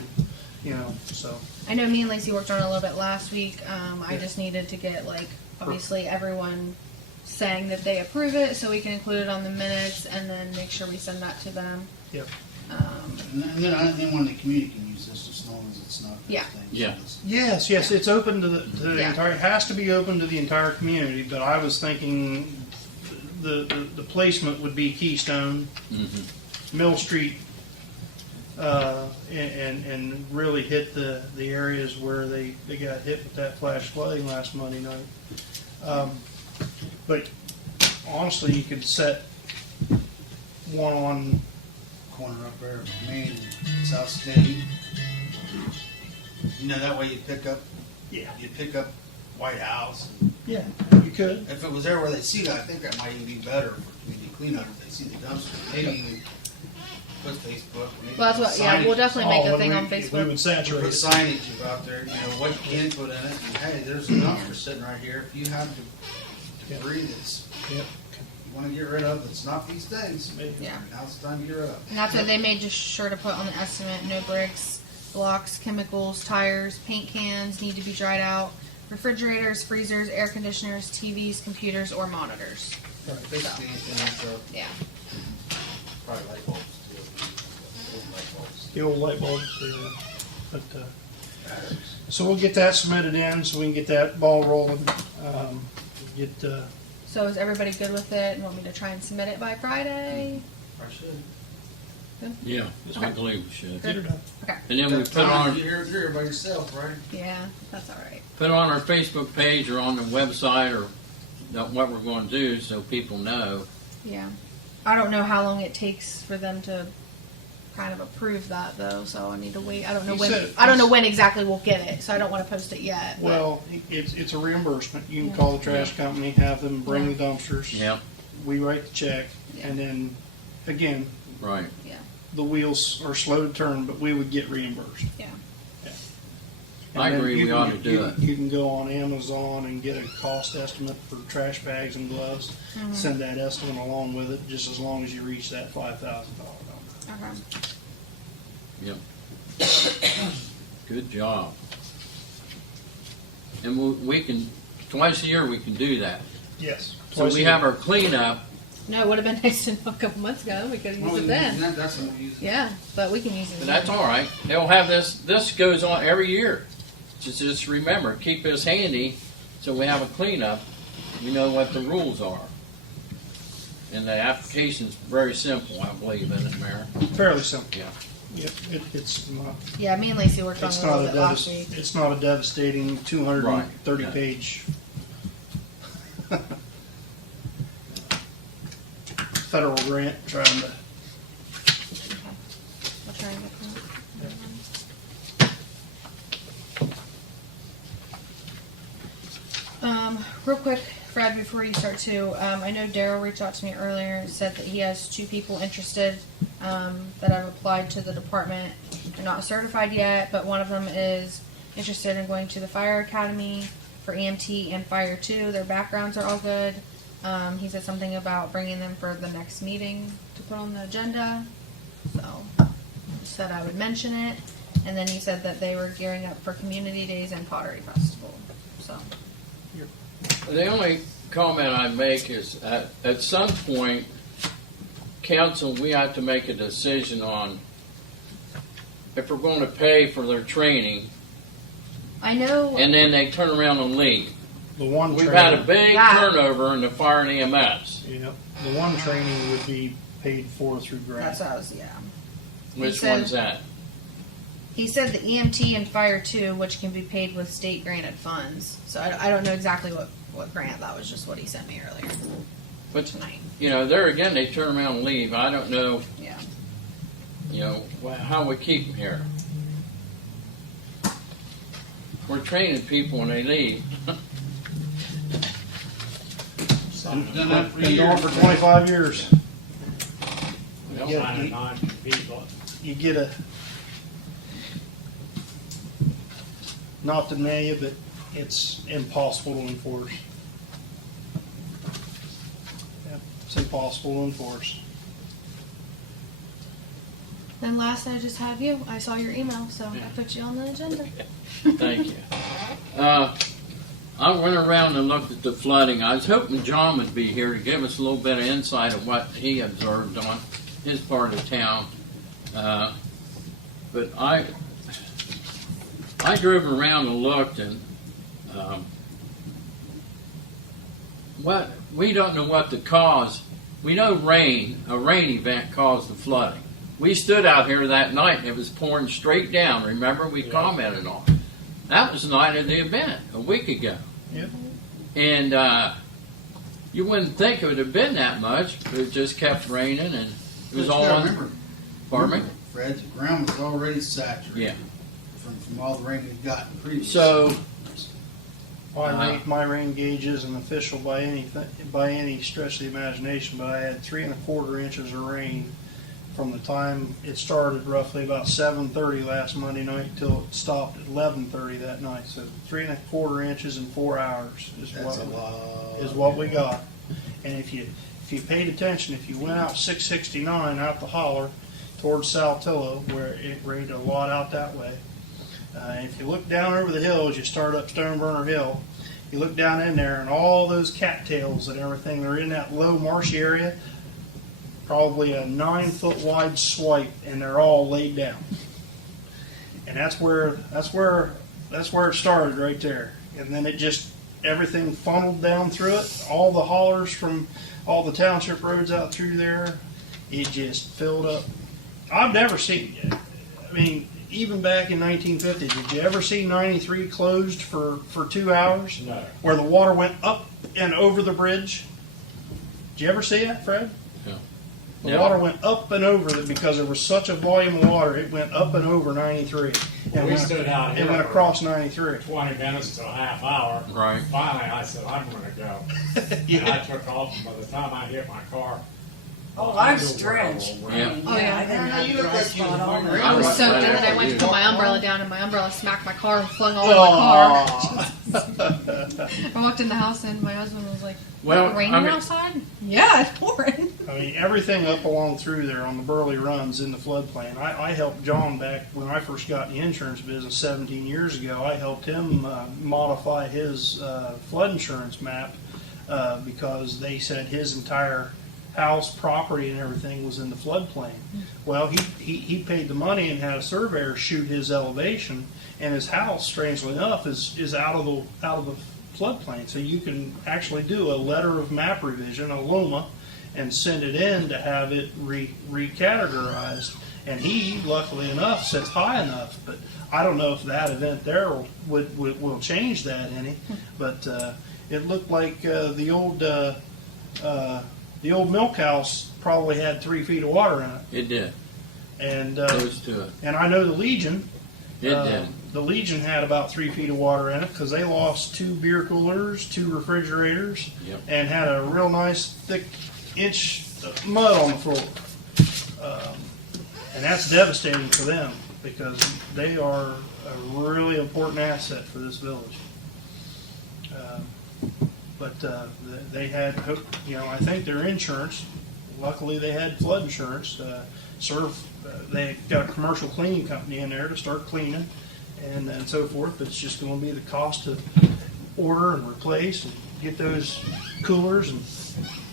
Yeah. would, so. I know me and Lacey worked on it a little bit last week. I just needed to get like obviously everyone saying that they approve it, so we can include it on the minutes, and then make sure we send that to them. Yep. And then when the community can use this, as long as it's not. Yeah. Yeah. Yes, it's open to the Yeah. entire. It has to be open to the entire community. But I was thinking the placement would be Keystone, Mill Street, and really hit the areas where they got hit with that flash flooding last Monday night. But honestly, you could set one on. Corner up there, Main, South State. You know, that way you pick up White House. Yeah, you could. If it was there where they see that, I think that might even be better for community cleanup if they see the dumpster. Maybe even put Facebook. Maybe Well, that's what. Yeah, we'll definitely make a thing on We Facebook. would saturate Put it. signage out there, what you can put in it. And, hey, there's a dumpster sitting right here. If you have debris that's Yep. you want to get rid of, it's not these things. Yeah. Now's the time to get rid of. And that's what they made just sure to put on the estimate. No bricks, blocks, chemicals, tires, paint cans need to be dried out. Refrigerators, freezers, air conditioners, TVs, computers, or monitors. Basically, anything that's Yeah. probably light bulbs too. Old light bulbs. The old light bulbs, yeah. But, so we'll get that submitted in, so we can get that ball rolling. So is everybody good with it and want me to try and submit it by Friday? I should. Yeah, I believe we should. Get her done. Okay. And then we put on You're here by yourself, right? Yeah, that's all right. put on our Facebook page or on the website or what we're going to do so people know. Yeah. I don't know how long it takes for them to kind of approve that though, so I need to wait. I don't know He when. said- I don't know when exactly we'll get it, so I don't want to post it yet. but- Well, it's a reimbursement. You can Yeah. call the trash company, have them bring the dumpsters. Yep, We write the check, Yeah. and then, again, right. yeah. the wheels are slow to turn, but we would get reimbursed. Yeah. And I then agree, you we can- ought to do it. You can go on Amazon and get a cost estimate for trash bags and gloves. Send that estimate along with it, just as long as you reach that $5,000 number. Okay. Yep. Good job. And we can, twice a year we can do that. Yes. So we have our cleanup. No, it would have been nice to know a couple months ago. We could have used it then. That's when we use it. Yeah, but we can use it. But that's then. all right. They'll have this goes on every year. Just remember, keep this handy so we have a cleanup. We know what the rules are. And the application's very simple, I believe, isn't it, Mayor? Fairly simple. Yeah. Yep, it's not. Yeah, me and Lacey worked on it It's a not little a bit last week. it's not a devastating 230 Right, yeah. page federal grant trying to. Okay. I'll try and get that. Real quick, Fred, before you start too, I know Daryl reached out to me earlier and said that he has 2 people interested that have applied to the department. They're not certified yet, but one of them is interested in going to the fire academy for EMT and fire 2. Their backgrounds are all good. He said something about bringing them for the next meeting to put on the agenda. So, said I would mention it. And then he said that they were gearing up for community days and pottery festival. So, The only comment I make is at some point, council, we have to make a decision on if we're going to pay for their training, I know. and then they turn around and leave. The one We've training, had a big Yeah. turnover in the fire and EMS. yeah, the one training would be paid for through grant. That's what I was, yeah. Which said- one's that? He said the EMT and fire 2, which can be paid with state granted funds. So I don't know exactly what grant. That was just what he sent me earlier But, tonight. you know, there again, they turn around and leave. I don't know, Yeah. you know, how we keep them here. We're training people when they leave. We've done that for Been going years. for 25 years. They'll Yeah, sign you- a non-compete, but You get a, not to nail you, but it's impossible to enforce. Yep, it's impossible to enforce. Then last, I just have you. I saw your email, so I put you on the agenda. Thank you. I went around and looked at the flooding. I was hoping John would be here to give us a little bit of insight of what he observed on his part of town. But I drove around and looked, and what we don't know what the cause. We know a rain event caused the flooding. We stood out here that night and it was pouring straight down. Remember, we commented on it. That was the night of the event a week ago. Yep. And you wouldn't think it would have been that much, but it just kept raining and it was But all you gotta on. remember, Pardon me? Fred, the ground was already saturated. Yeah. From all the rain we've gotten previously. So My rain gauge isn't official by any stretch of the imagination, but I had 3¼ inches of rain from the time it started, roughly about 7:30 last Monday night, till it stopped at 11:30 that night. So 3¼ inches in 4 hours That's a lot. is what we got. And if you paid attention, if you went out 669 out the holler towards Saltillo, where it rained a lot out that way. If you look down over the hills, you start up Stoneburner Hill, you look down in there, and all those cattails and everything, they're in that low marshy area, probably a 9-foot wide swipe, and they're all laid down. And that's where it started right there. And then it just, everything funneled down through it, all the hollers from all the township roads out through there, it just filled up. I've never seen, I mean, even back in 1950, did you ever see 93 closed for 2 hours? no. Where the water went up and over the bridge? Did you ever see that, Fred? No. The Yeah. water went up and over it because there was such a volume of water. It went up and over 93. Well, we went- stood out It here went for across 93. 20 minutes to a half hour. Right. Finally, I said, I'm gonna go. And I took off, and by the time I hit my car. Oh, I I've knew where I stretched. was. Yeah. Oh, yeah. I didn't have You the look dry like you spot was on. wearing I was Right. soaked, and then I went to put my umbrella down, and my umbrella smacked my car and flung all over my car. I walked in the house, and my husband was like, Well, "Raining I mean- outside?" Yeah, it's pouring. I mean, everything up along through there on the Burley runs in the floodplain. I helped John back when I first got in the insurance business 17 years ago. I helped him modify his flood insurance map because they said his entire house, property, and everything was in the floodplain. Well, he paid the money and had a surveyor shoot his elevation, and his house, strangely enough, is out of the floodplain. So you can actually do a letter of map revision, a LOMA, and send it in to have it recategorized. And he, luckily enough, sits high enough. But I don't know if that event there will change that any. But it looked like the old milk house probably had 3 feet of water in it. It did. And Close to it. and I know the Legion. It did. the Legion had about 3 feet of water in it because they lost 2 beer coolers, 2 refrigerators, Yep. and had a real nice thick inch of mud on the floor. And that's devastating for them because they are a really important asset for this village. But they had, I think their insurance, luckily they had flood insurance, they got a commercial cleaning company in there to start cleaning and so forth, but it's just gonna be the cost to order and replace and get those coolers and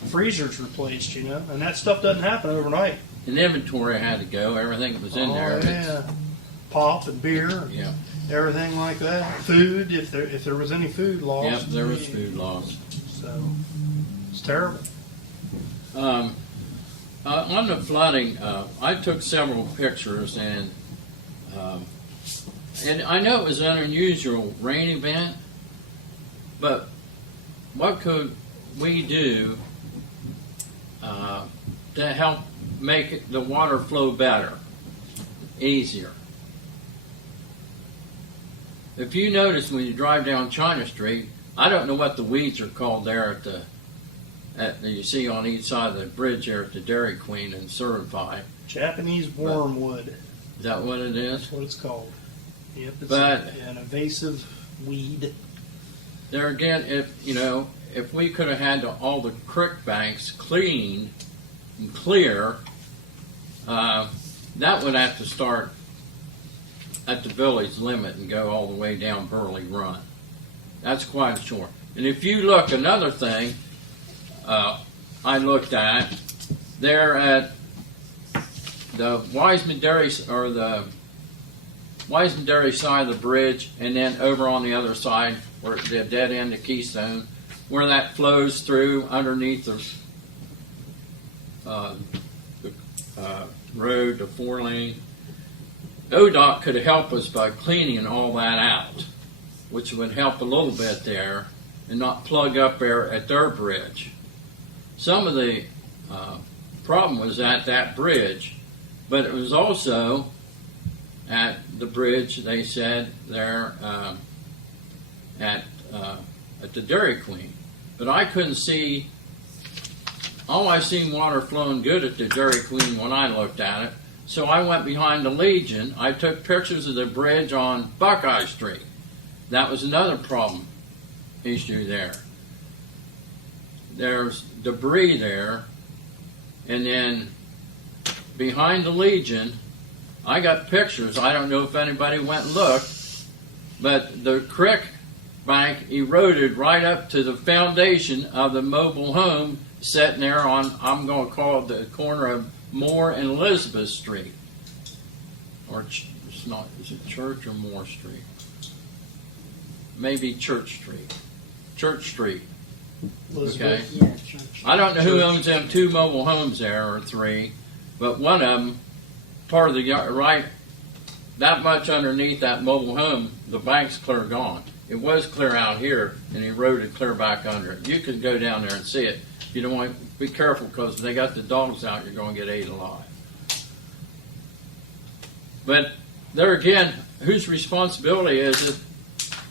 freezers replaced, and that stuff doesn't happen overnight. An inventory had to go, everything that was in there. Oh, yeah. Pop and beer, Yeah, everything like that. Food, if there was any food lost. yep, there was food loss. So, it's terrible. On the flooding, I took several pictures and I know it was an unusual rain event, but what could we do to help make the water flow better, easier? If you notice when you drive down China Street, I don't know what the weeds are called there you see on each side of the bridge there at the Dairy Queen and Certified. Japanese wormwood. Is that what it is? That's what it's called. Yep, it's But- an invasive weed. There again, if we could have had all the creek banks cleaned and clear, that would have to start at the village limit and go all the way down Burley Run. That's quite short. And if you look, another thing I looked at there at the Wiseman Dairy or the Wiseman Dairy side of the bridge, and then over on the other side where the dead end of Keystone, where that flows through underneath the road, the 4-lane. ODOT could help us by cleaning all that out, which would help a little bit there and not plug up there at their bridge. Some of the problem was at that bridge, but it was also at the bridge, they said, there at the Dairy Queen. But I couldn't see, all I seen water flowing good at the Dairy Queen when I looked at it. So I went behind the Legion. I took pictures of the bridge on Buckeye Street. That was another problem issue there. There's debris there, and then behind the Legion, I got pictures. I don't know if anybody went and looked, but the creek bank eroded right up to the foundation of the mobile home sitting there on, I'm going to call it the corner of Moore and Elizabeth Street. Or it's not, is it Church or Moore Street? Maybe Church Street. Church Street. Okay. Yeah, church. I don't know who owns them 2 mobile homes there, or 3, but one of them, part of the yard, right, that much underneath that mobile home, the bank's clear gone. It was clear out here and eroded clear back under it. You could go down there and see it. You don't want to be careful because if they got the dogs out, you're going to get ate alive. But there again, whose responsibility is it,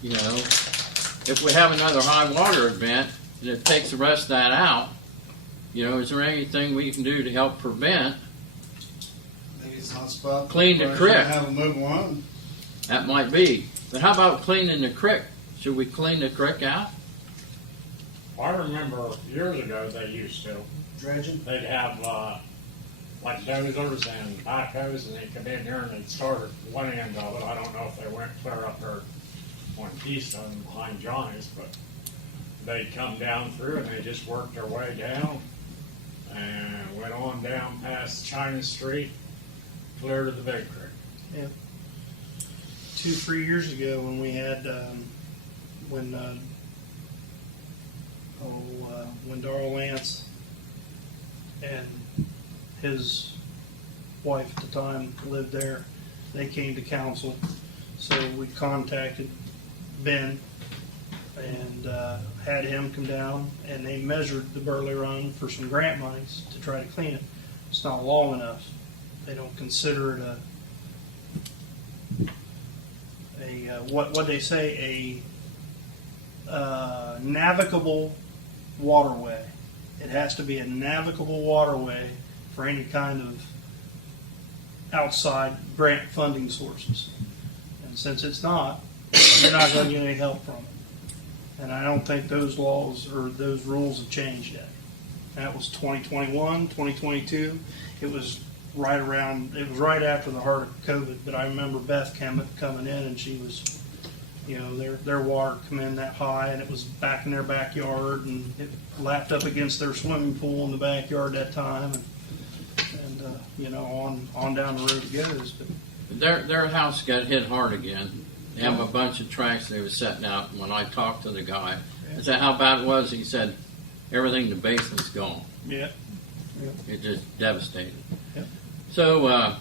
if we have another high water event and it takes the rest of that out, is there anything we can do to help prevent? Maybe it's not spot. Clean the Probably creek. Have a mobile home. That might be. But how about cleaning the creek? Should we clean the creek out? I remember years ago they used to. Dredging. They'd have like dozers and backhoes, and they'd come in here and they'd start at one end of it. I don't know if they went clear up there on Keystone behind Johnny's, but they'd come down through and they just worked their way down and went on down past China Street, clear to the Big Creek. 2-3 years ago when we had when Darrell Lance and his wife at the time lived there, they came to council, so we contacted Ben and had him come down, and they measured the Burley Run for some grant monies to try to clean it. It's not long enough. They don't consider it a what they say, navigable waterway. It has to be a navigable waterway for any kind of outside grant funding sources. And since it's not, you're not going to get any help from it. And I don't think those laws or those rules have changed yet. That was 2021, 2022. It was right after the heart of COVID, but I remember Beth coming in and she was, their water come in that high and it was back in their backyard and it lapped up against their swimming pool in the backyard that time and on down the road it goes. But Their house got hit hard again. They have a bunch of tracks they were setting out. When I talked to the guy, I said how bad it was. He said everything in the basement's gone. yeah, It just devastated. Yep. So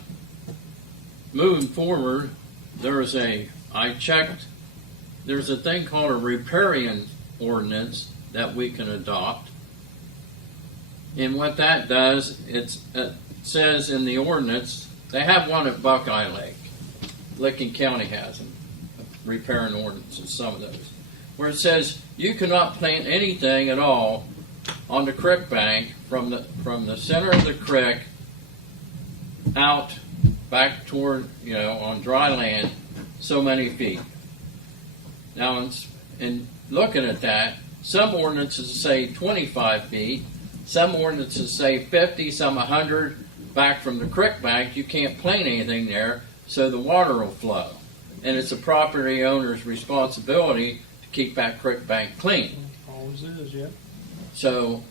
moving forward, I checked. There's a thing called a riparian ordinance that we can adopt, and what that does, it says in the ordinance. They have one at Buckeye Lake. Licking County has them, riparian ordinances, some of those, where it says you cannot plant anything at all on the creek bank from the center of the creek out back toward, on dry land, so many feet. Now, in looking at that, some ordinances say 25 feet, some ordinances say 50, some 100. Back from the creek bank, you can't plant anything there, so the water will flow. And it's a property owner's responsibility to keep that creek bank clean. always is, yeah. So,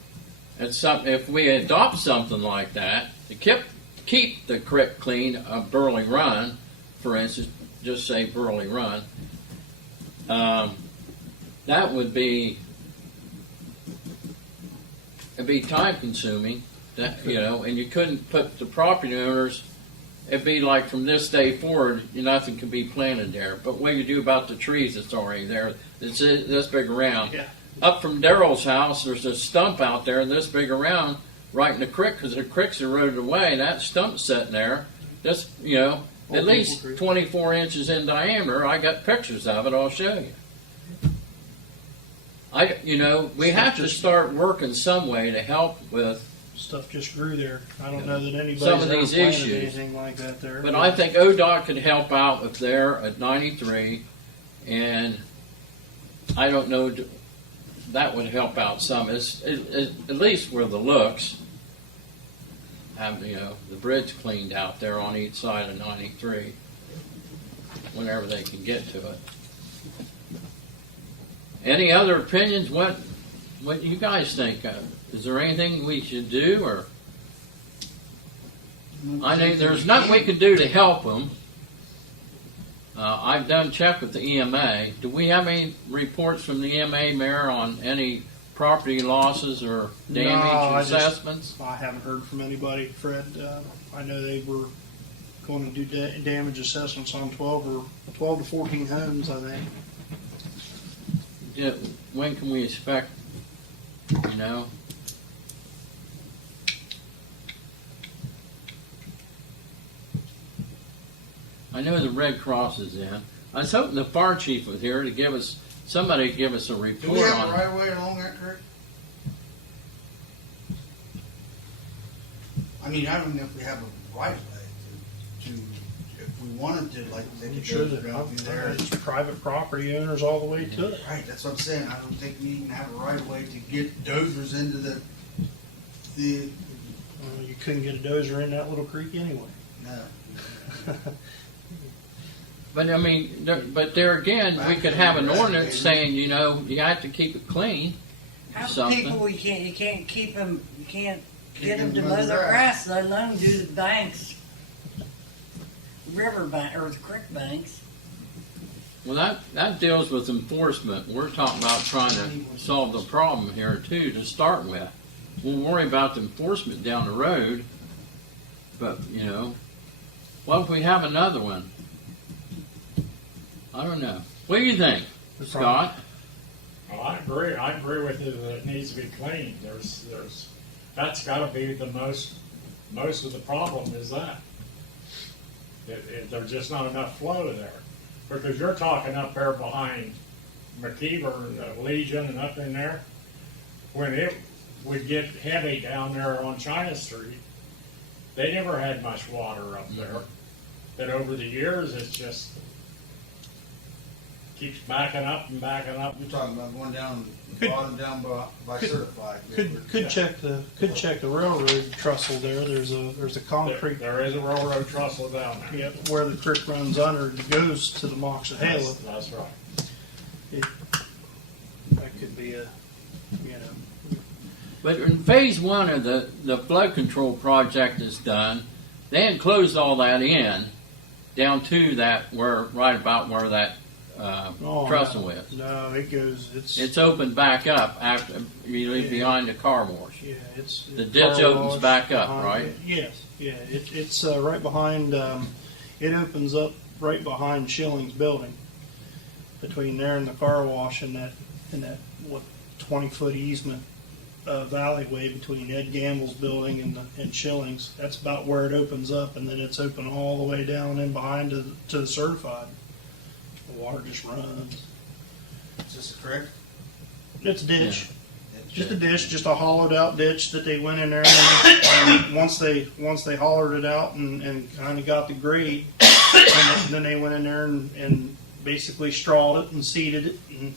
if we adopt something like that, to keep the creek clean of Burley Run, for instance, just say Burley Run, that would be, it'd be time consuming. That, and you couldn't put the property owners, it'd be like from this day forward, nothing can be planted there. But what do you do about the trees that's already there? It's this big around. Yeah. Up from Daryl's house, there's a stump out there this big around right in the creek because the creek's eroded away. That stump's sitting there, just, at least 24 inches in diameter. I got pictures of it, I'll show you. We have to start working some way to help with Stuff just grew there. I don't know that anybody's some of ever these planted issues. anything like that there. But I think ODOT could help out if they're at 93, and I don't know, that would help out some. It's at least where the looks have, the bridge cleaned out there on each side of 93, whenever they can get to it. Any other opinions? What do you guys think of? Is there anything we should do, or? I think there's nothing we can do to help them. I've done check with the EMA. Do we have any reports from the EMA, Mayor, on any property losses or damage assessments? I haven't heard from anybody, Fred. I know they were going to do damage assessments on 12 to 14 homes, I think. Yeah, when can we expect, I know the Red Cross is in. I was hoping the fire chief was here to give us a report Do we have on. a right of way along that creek? I mean, I don't know if we have a right of way to if we wanted to, like, they I'm could sure go that through there. it's private property owners all the way to it. Right, that's what I'm saying. I don't think we even have a right of way to get dozers into the You couldn't get a dozer in that little creek anyway. no. But I mean, there again, we could have an ordinance saying, you have to keep it clean. How Something. people you can't keep them, you can't get them to mow their grass, let alone do the banks, river bank or the creek banks. Well, that deals with enforcement. We're talking about trying to solve the problem here too, to start with. We'll worry about the enforcement down the road, but what if we have another one? I don't know. What do you think, Scott? Well, I agree with you that it needs to be cleaned. That's got to be the most of the problem is that. There's just not enough flow there. Because you're talking up there behind McKeever and the Legion and up in there. When it would get heavy down there on China Street, they never had much water up there. But over the years, it's just keeps backing up and backing up. You're talking about going down, Could- bottom down by could- certified. Could check the railroad trestle there. There's a concrete, There is a railroad trestle down there. yeah, where the creek runs under, it goes to the Moxahala. That's right. That could be a, you know, But when phase one of the flood control project is done, they had closed all that in down to that right about where that oh, trestle is. no, it goes, It's opened back up after you leave Yeah. behind the car wash. yeah, it's. The ditch car opens wash back up, behind right? it. Yes, yeah, it's right behind, it opens up right behind Schilling's building. Between there and the car wash and that, what, 20-foot easement alleyway between Ed Gamble's building and Schilling's. That's about where it opens up, and then it's open all the way down in behind to the certified. The water just runs. Is this correct? It's a ditch. Just a ditch, just a hollowed out ditch that they went in there and once they hollered it out and kind of got the grade, and then they went in there and basically strawed it and seeded it, and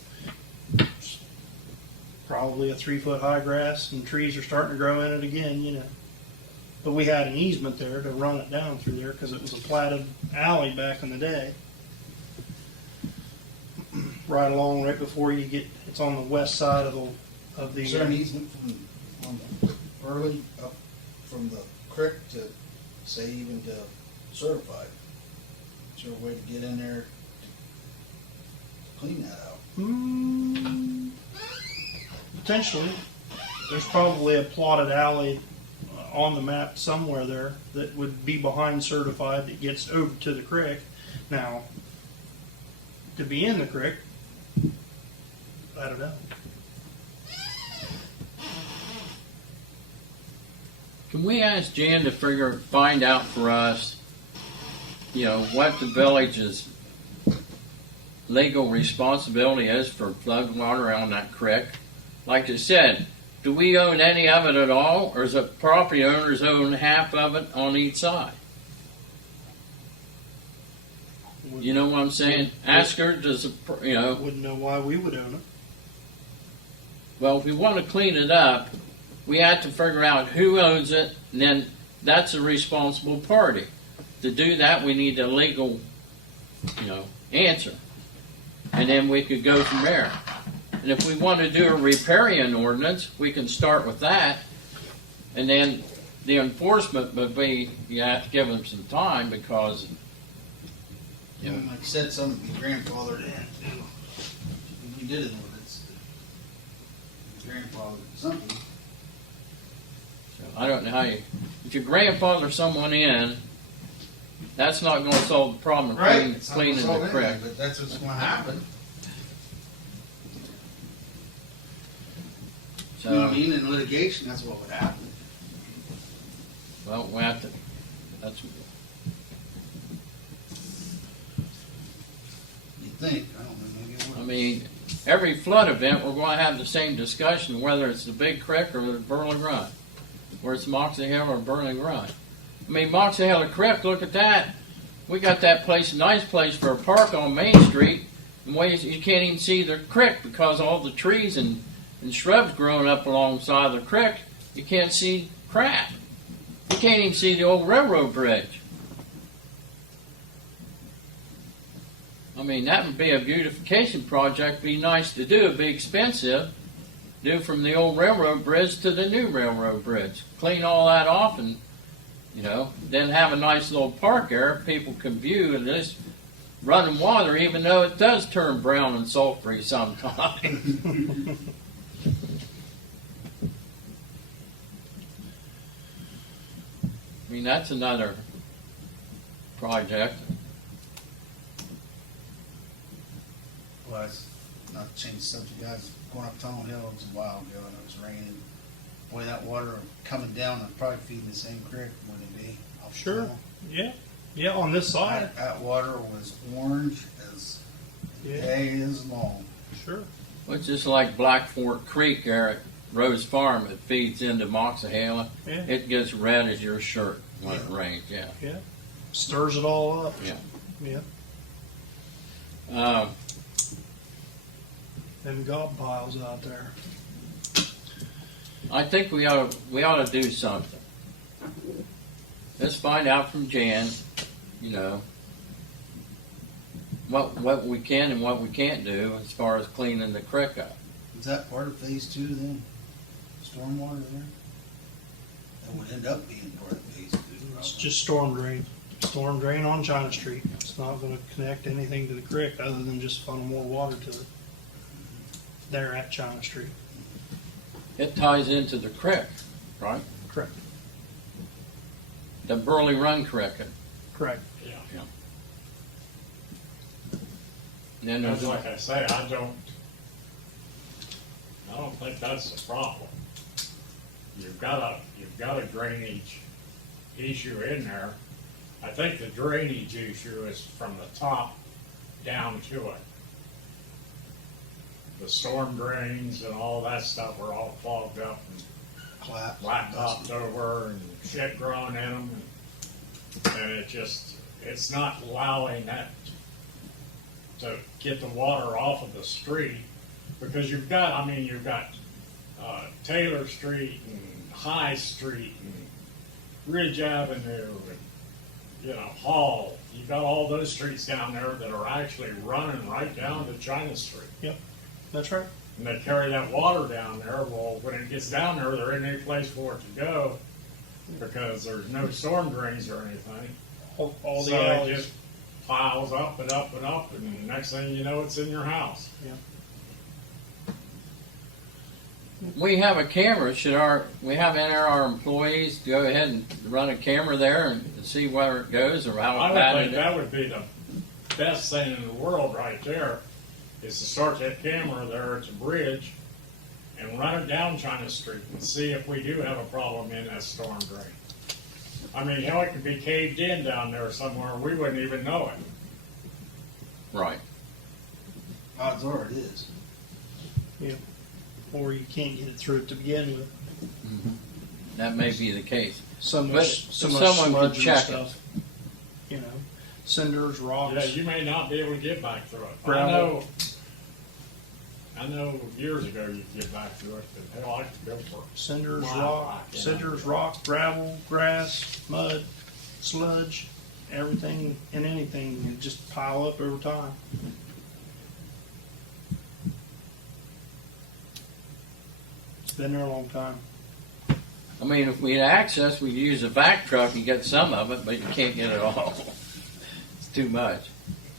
probably a 3-foot high grass, and trees are starting to grow in it again, you know. But we had an easement there to run it down through there because it was a platted alley back in the day. Right along, right before you get, it's on the west side of the. Is there an easement on the early up from the creek to, say, even to certified? Is there a way to get in there to clean that out? Potentially. There's probably a plotted alley on the map somewhere there that would be behind certified that gets over to the creek. Now, to be in the creek, I don't know. Can we ask Jan to find out for us, what the village's legal responsibility is for flood water on that creek? Like I said, do we own any of it at all, or is it property owners own half of it on each side? You know what I'm saying? Ask her, Wouldn't know why we would own it. well, if we want to clean it up, we have to figure out who owns it, and then that's a responsible party. To do that, we need a legal, answer. And then we could go from there. And if we want to do a riparian ordinance, we can start with that. And then the enforcement would be, you have to give them some time because, Like I said, some of your grandfather, we did an ordinance. Grandfather did something. I don't know how if you grandfather someone in, that's not going to solve the problem of cleaning the creek. But that's what's going to happen. You know what I mean? In litigation, that's what would happen. Well, we have to, that's, You think? I don't know. Maybe it would. I mean, every flood event, we're going to have the same discussion, whether it's the Big Creek or the Burling Run, where it's Moxie Hill or Burling Run. I mean, Moxie Hill Creek, look at that. We got that place, a nice place for a park on Main Street, and ways you can't even see the creek because all the trees and shrubs growing up alongside the creek. You can't see crap. You can't even see the old railroad bridge. I mean, that would be a beautification project. Be nice to do. It'd be expensive. Do from the old railroad bridge to the new railroad bridge. Clean all that off and, then have a nice little park there. People can view and just running water, even though it does turn brown and sulfury sometimes. I mean, that's another project. Well, it's not to change the subject, guys. Going up Tunnel Hill, it was a while ago and it was raining. Boy, that water coming down, I'd probably feeding the same creek, wouldn't it be? Off the Sure. tunnel. Yeah. Yeah, on this side. That water was orange as Yeah, day is long. sure. Well, it's just like Black Fork Creek there at Rose Farm. It feeds into Moxahala. Yeah, It gets red as your shirt when it rains. Yeah. yeah. Stirs it all up. Yeah. Yeah. Them gob piles out there. I think we ought to do something. Let's find out from Jan, you know, what we can and what we can't do as far as cleaning the creek up. Is that part of phase 2 then? Stormwater there? That would end up being part of phase 2. It's probably. just storm drain. Storm drain on China Street. It's not going to connect anything to the creek other than just funnel more water to it. There at China Street. It ties into the creek, right? Correct. The Burley Run Creek. Correct. Yeah. And then That's there's like I say, I don't think that's the problem. You've got a drainage issue in there. I think the drainage issue is from the top down to it. The storm drains and all that stuff are all clogged up and blacktopped over and shit growing in them. And it's not allowing that to get the water off of the street, because you've got Taylor Street and High Street and Ridge Avenue and, Hall. You've got all those streets down there that are actually running right down to China Street. That's right. And they carry that water down there. Well, when it gets down there, there ain't any place for it to go because there's no storm drains or anything. All the So it alleys. just piles up and up and up, and the next thing you know, it's in your house. we have a camera. We have our employees go ahead and run a camera there and see where it goes or how I bad would it think is? that would be the best thing in the world right there, is to start that camera there at the bridge and run it down China Street and see if we do have a problem in that storm drain. I mean, hell, it could be caved in down there somewhere. We wouldn't even know it. Right. Odds are it is. Or you can't get it through it to begin with. That may be the case. So But much someone could sludge and check it. stuff. Cinders, rocks. Yeah, you may not be able to get back through it. Gravel. I know years ago you could get back through it, but hell, I could go for Cinders, Wow, rock, gravel, grass, mud, sludge, everything and anything, and just pile up over time. It's been there a long time. I mean, if we had access, we'd use a vac truck and get some of it, but you can't get it all. It's too much.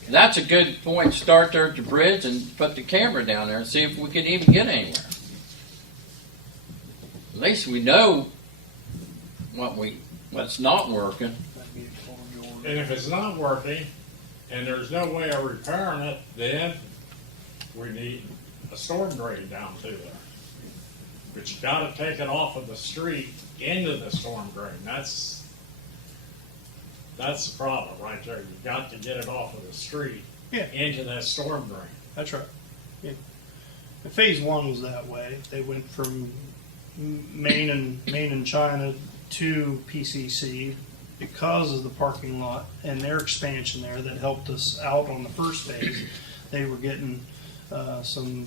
That's a good point. Start there at the bridge and put the camera down there and see if we could even get anywhere. At least we know what's not working. That'd be a total order. And if it's not working, and there's no way of repairing it, then we need a storm drain down through there. But you gotta take it off of the street into the storm drain. That's the problem right there. You've got to get it off of the street into that storm drain. That's right. Yeah. And phase 1 was that way. They went from Main and China to PCC because of the parking lot and their expansion there that helped us out on the first phase. They were getting some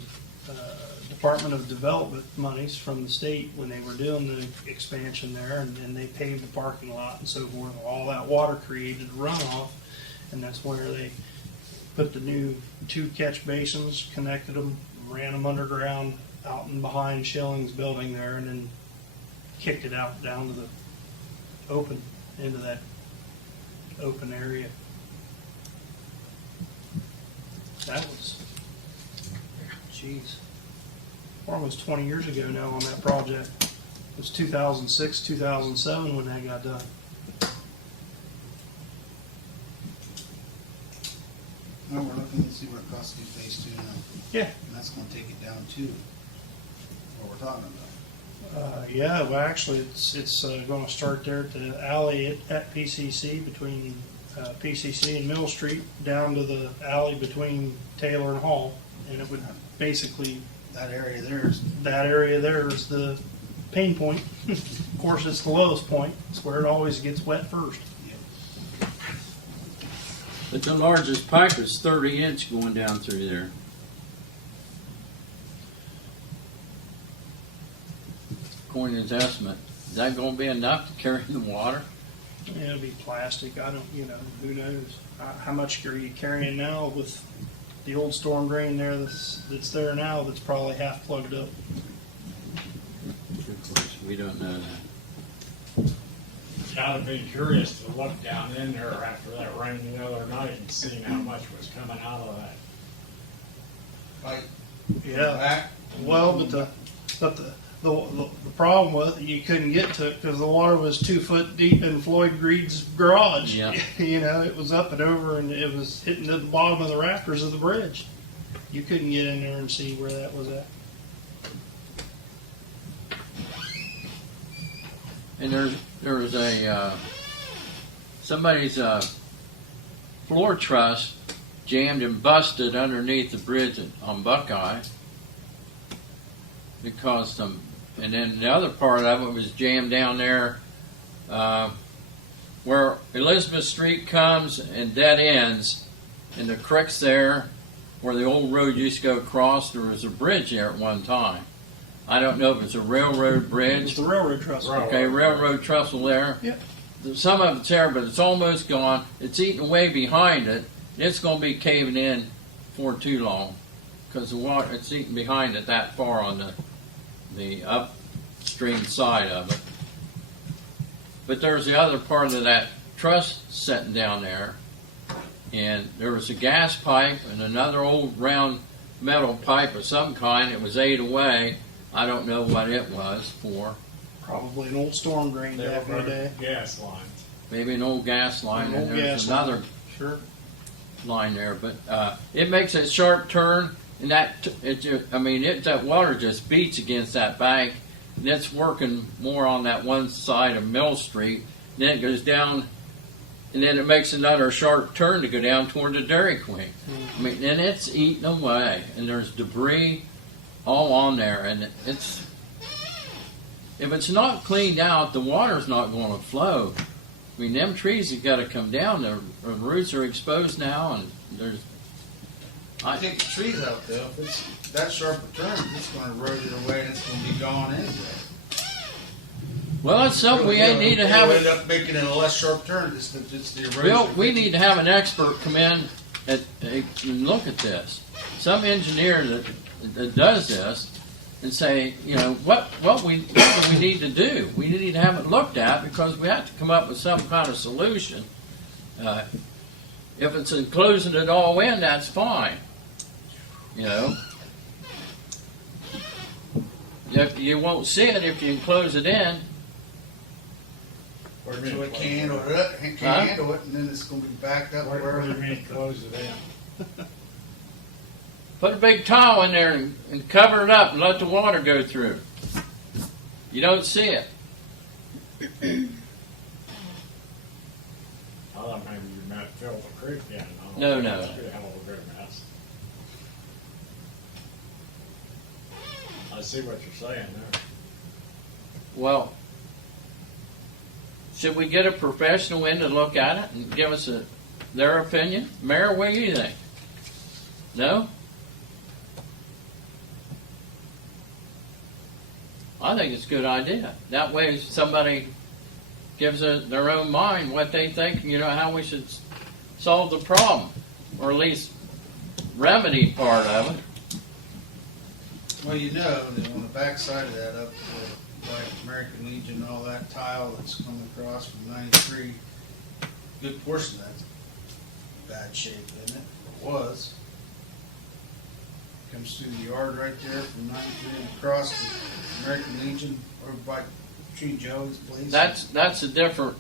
Department of Development monies from the state when they were doing the expansion there, and they paved the parking lot and so forth. All that water created runoff, and that's where they put the new 2 catch basins, connected them, ran them underground out and behind Schilling's building there, and then kicked it out down to the open, into that open area. That was, almost 20 years ago now on that project. It was 2006, 2007 when that got done. Now we're looking to see what it costs to do phase 2 now. Yeah. And that's gonna take it down to what we're talking about. Well, actually, it's going to start there at the alley at PCC between PCC and Mill Street down to the alley between Taylor and Hall. And it would basically, That area there is, that area there is the pain point. Of course, it's the lowest point. It's where it always gets wet first. But the largest pipe is 30-inch going down through there. According to his estimate, is that going to be enough to carry the water? Yeah, it'll be plastic. I don't, who knows? How much are you carrying now with the old storm drain there that's there now that's probably half plugged up? Of course, we don't know that. I'd have been curious to look down in there after that rain the other night and see how much was coming out of that. like, Yeah. back. Well, but the problem was you couldn't get to it because the water was 2 foot deep in Floyd Greed's garage. Yeah. It was up and over and it was hitting the bottom of the rafters of the bridge. You couldn't get in there and see where that was at. And there was a somebody's floor truss jammed and busted underneath the bridge on Buckeye. It caused some, and then the other part of it was jammed down there where Elizabeth Street comes and dead ends, and the creek's there where the old road used to go across. There was a bridge there at one time. I don't know if it's a railroad It bridge. was the railroad trestle. Okay, railroad trestle there. Yep. Some of it's there, but it's almost gone. It's eating away behind it. It's going to be caving in for too long because the water, it's eating behind it that far on the upstream side of it. But there's the other part of that truss sitting down there, and there was a gas pipe and another old round metal pipe of some kind. It was ate away. I don't know what it was for. Probably an old storm drain They back in the were day. gas lines. Maybe an old gas line, An and old there's gas another line. Sure. line there. But it makes a sharp turn, and that water just beats against that bank, and it's working more on that one side of Mill Street. Then it goes down, and then it makes another sharp turn to go down toward the Dairy Queen. And it's eating away, and there's debris all on there, and it's. If it's not cleaned out, the water's not going to flow. I mean, them trees have got to come down. The roots are exposed now, and there's. I take the trees out though. If it's that sharp a turn, it's going to erode it away and it's going to be gone anyway. Well, that's something we It'll- need to have. it'll end up making it a less sharp turn. It's the erosion. Bill, we need to have an expert come in and look at this. Some engineer that does this and say, what do we need to do? We need to have it looked at because we have to come up with some kind of solution. If it's enclosing it all in, that's fine. You won't see it if you enclose it in. So it can't handle it, handle it, and then it's going to be backed up What do wherever. you mean close it in? Put a big towel in there and cover it up and let the water go through. You don't see it. I thought maybe you meant fill the creek in. No, no. That'd be a hell of a big mess. I see what you're saying there. Well, should we get a professional in to look at it and give us their opinion? Mayor, what do you think? No? I think it's a good idea. That way somebody gives their own mind what they think, how we should solve the problem, or at least remedy part of it. Well, that on the back side of that up like American Legion, all that tile that's coming across from 93, good portion of that's bad shape, isn't it? Or was. Comes through the yard right there from 93 and across to American Legion, or by between Joe's place. That's a different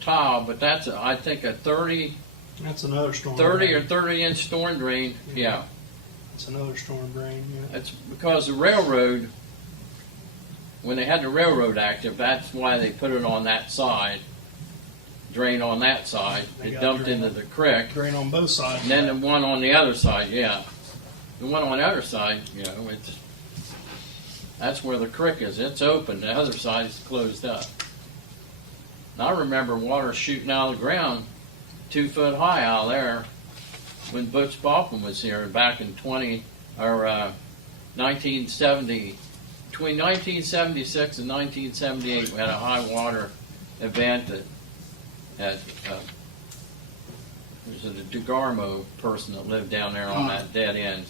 tile, but that's I think a 30 That's another storm. 30 drain. or 30-inch storm drain. Yeah. It's another storm drain. Yeah. It's because the railroad, when they had the railroad active, that's why they put it on that side. drain on that side. They It got dumped drain into on- the creek. Drain on both sides. And then the one on the other side, yeah. The one on the other side, that's where the creek is. It's open. The other side is closed up. And I remember water shooting out of the ground 2 foot high out of there when Butch Balkin was here back in 1970. Between 1976 and 1978, we had a high water event at there's a DeGarmo person that lived down there on that dead end,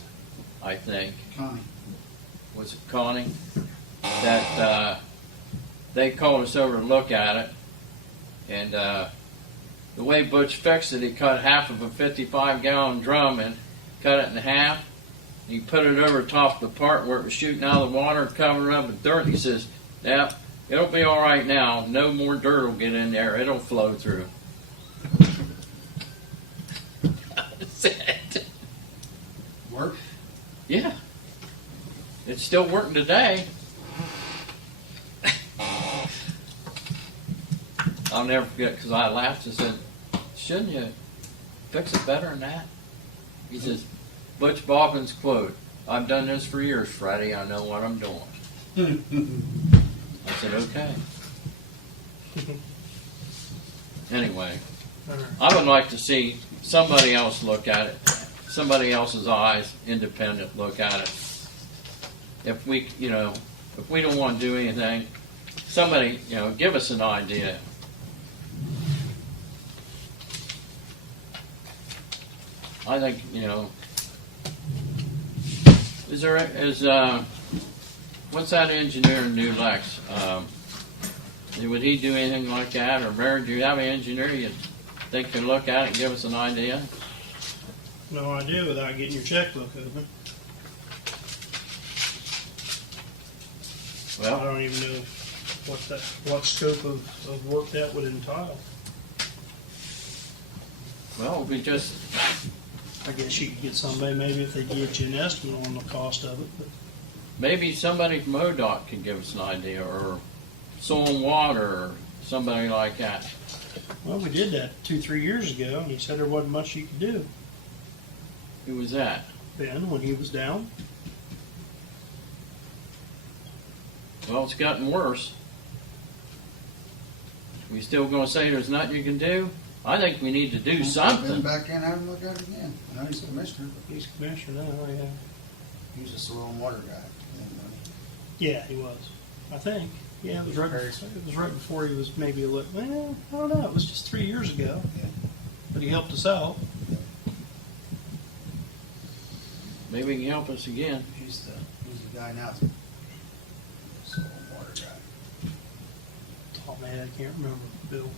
I think. Connie. Was it Connie? That they called us over to look at it, and the way Butch fixed it, he cut half of a 55-gallon drum and cut it in half. He put it over top the part where it was shooting out of the water, covered up with dirt. He says, "Yeah, it'll be all right now. No more dirt will get in there. It'll flow through." That's it. Work? Yeah. It's still working today. I'll never forget because I laughed and said, "Shouldn't you fix it better than that?" He says, Butch Balkin's quote, "I've done this for years, Freddie. I know what I'm doing." I said, "Okay." Anyway, I would like to see somebody else look at it, somebody else's eyes, independent look at it. If we don't want to do anything, somebody, give us an idea. I think, what's that engineer in New Lex? Would he do anything like that? Or Barry, do you have an engineer you think could look at it and give us an idea? No idea without getting your checkbook open. I Well, don't even know what scope of work that would entitle. we just, I guess you could get somebody, maybe if they get you an estimate on the cost of it, but maybe somebody from ODOT could give us an idea, or Soil and Water, or somebody like that. well, we did that 2-3 years ago, and he said there wasn't much you could do. Who was that? Ben, when he was down, Well, it's gotten worse. We still gonna say there's nothing you can do? I think we need to do Been something. back in, have him look at it again. I know he's commissioner, but he's commissioner now, yeah. he's a soil and water guy. Yeah, he was. I think. Yeah, it was right before he was maybe a little, well, I don't know, it was just 3 years ago. Yeah. But he helped us out. Maybe he can help us again. He's the guy now. Soil and water guy. Oh man, I can't remember, Bill.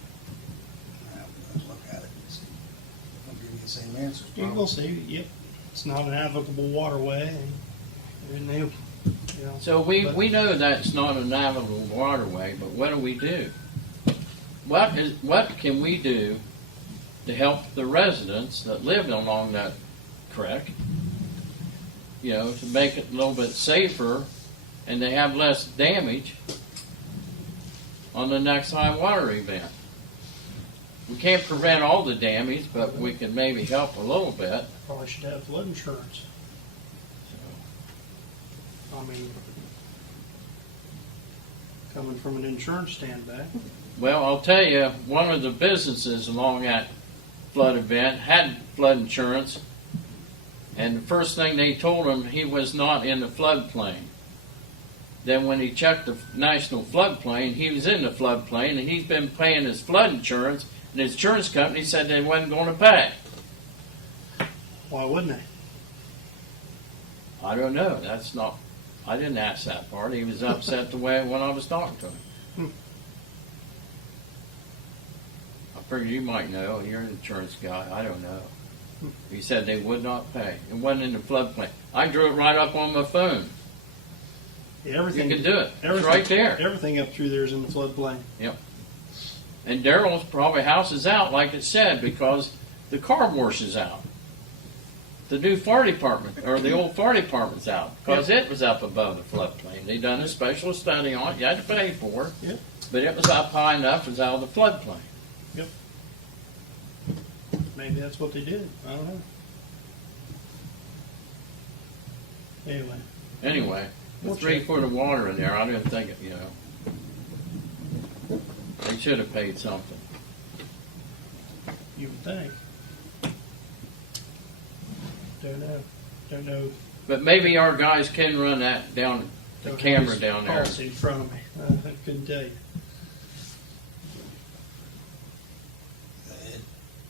Let's look at it and see. I'll give you the same answers. You will see, yep, it's not an navigable waterway, and they, So we know that's not a navigable waterway, but what do we do? What can we do to help the residents that live along that creek? To make it a little bit safer, and they have less damage on the next high water event. We can't prevent all the damage, but we can maybe help a little bit. probably should have flood insurance. I mean, coming from an insurance standpoint. Well, I'll tell you, one of the businesses along that flood event had flood insurance, and the first thing they told him, he was not in the floodplain. Then when he checked the national floodplain, he was in the floodplain, and he's been paying his flood insurance, and his insurance company said they wasn't going to pay. Why wouldn't they? I don't know. I didn't ask that part. He was upset the way when I was talking to him. I figured you might know. You're an insurance guy. I don't know. He said they would not pay. It wasn't in the floodplain. I drew it right up on my phone. Yeah, You everything. can do it. It's Everything, right there. Everything up through there is in the floodplain. And Daryl's probably house is out, like it said, because the car wash is out. The new fire department, or the old fire department's out, because it was up above the floodplain. They done a special study on it. You had to pay for it. Yep. But it was up high enough, it was out of the floodplain. Yep. Maybe that's what they did. I don't know. Anyway, We'll the 3 check. foot of water in there, I didn't think it, they should have paid something. You would think. Don't know. But maybe our guys can run that down, the Don't camera have his down there. Policy in front of me. I couldn't tell you.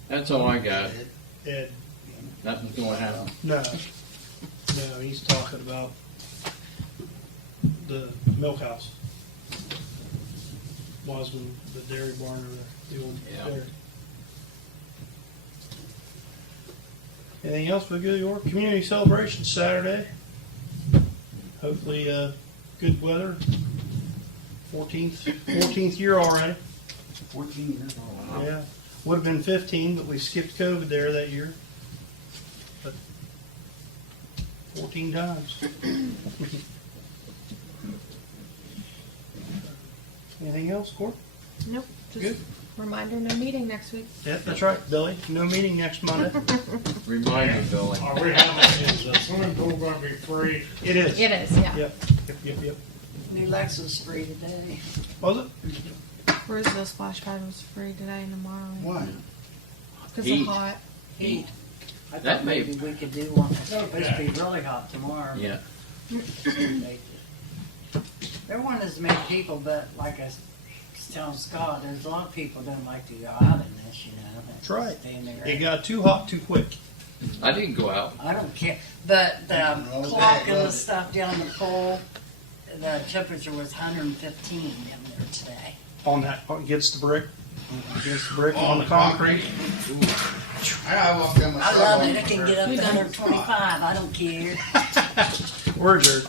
That's all I got. Ed, Nothing's gonna happen. no. No, he's talking about the milk house. Wasman, the dairy barn or the old Yeah. dairy. Anything else for the good of the order? Community celebration Saturday. Hopefully, good weather. 14th year already. 14 years old. Yeah. Would have been 15, but we skipped COVID there that year. But 14 times. Anything else, Court? Nope. Just Good. reminder, no meeting next week. Yeah, that's right, Billy. No meeting next Monday. Remind me, Billy. Are we having, is the swimming pool gonna be free? It is. It is, yeah. Yep. Yep. New Lexus free today. Was it? Roseville Splash Pad was free today and tomorrow. Why? Because Heat. of hot. Heat. I That thought may- maybe we could do one. It's supposed to be really hot tomorrow. Yeah. There weren't as many people, but like I was telling Scott, there's a lot of people don't like to go out in this, you know. That's right. Stay in there. It got too hot too quick. I didn't go out. I don't care, but the Oh, clock okay, and the love it. stuff down the pole, the temperature was 115 in there today. On that, against the brick. Against the brick on the concrete. I walked down my I love it. It can sidewalk. get up to 125. I don't care. Where's yours?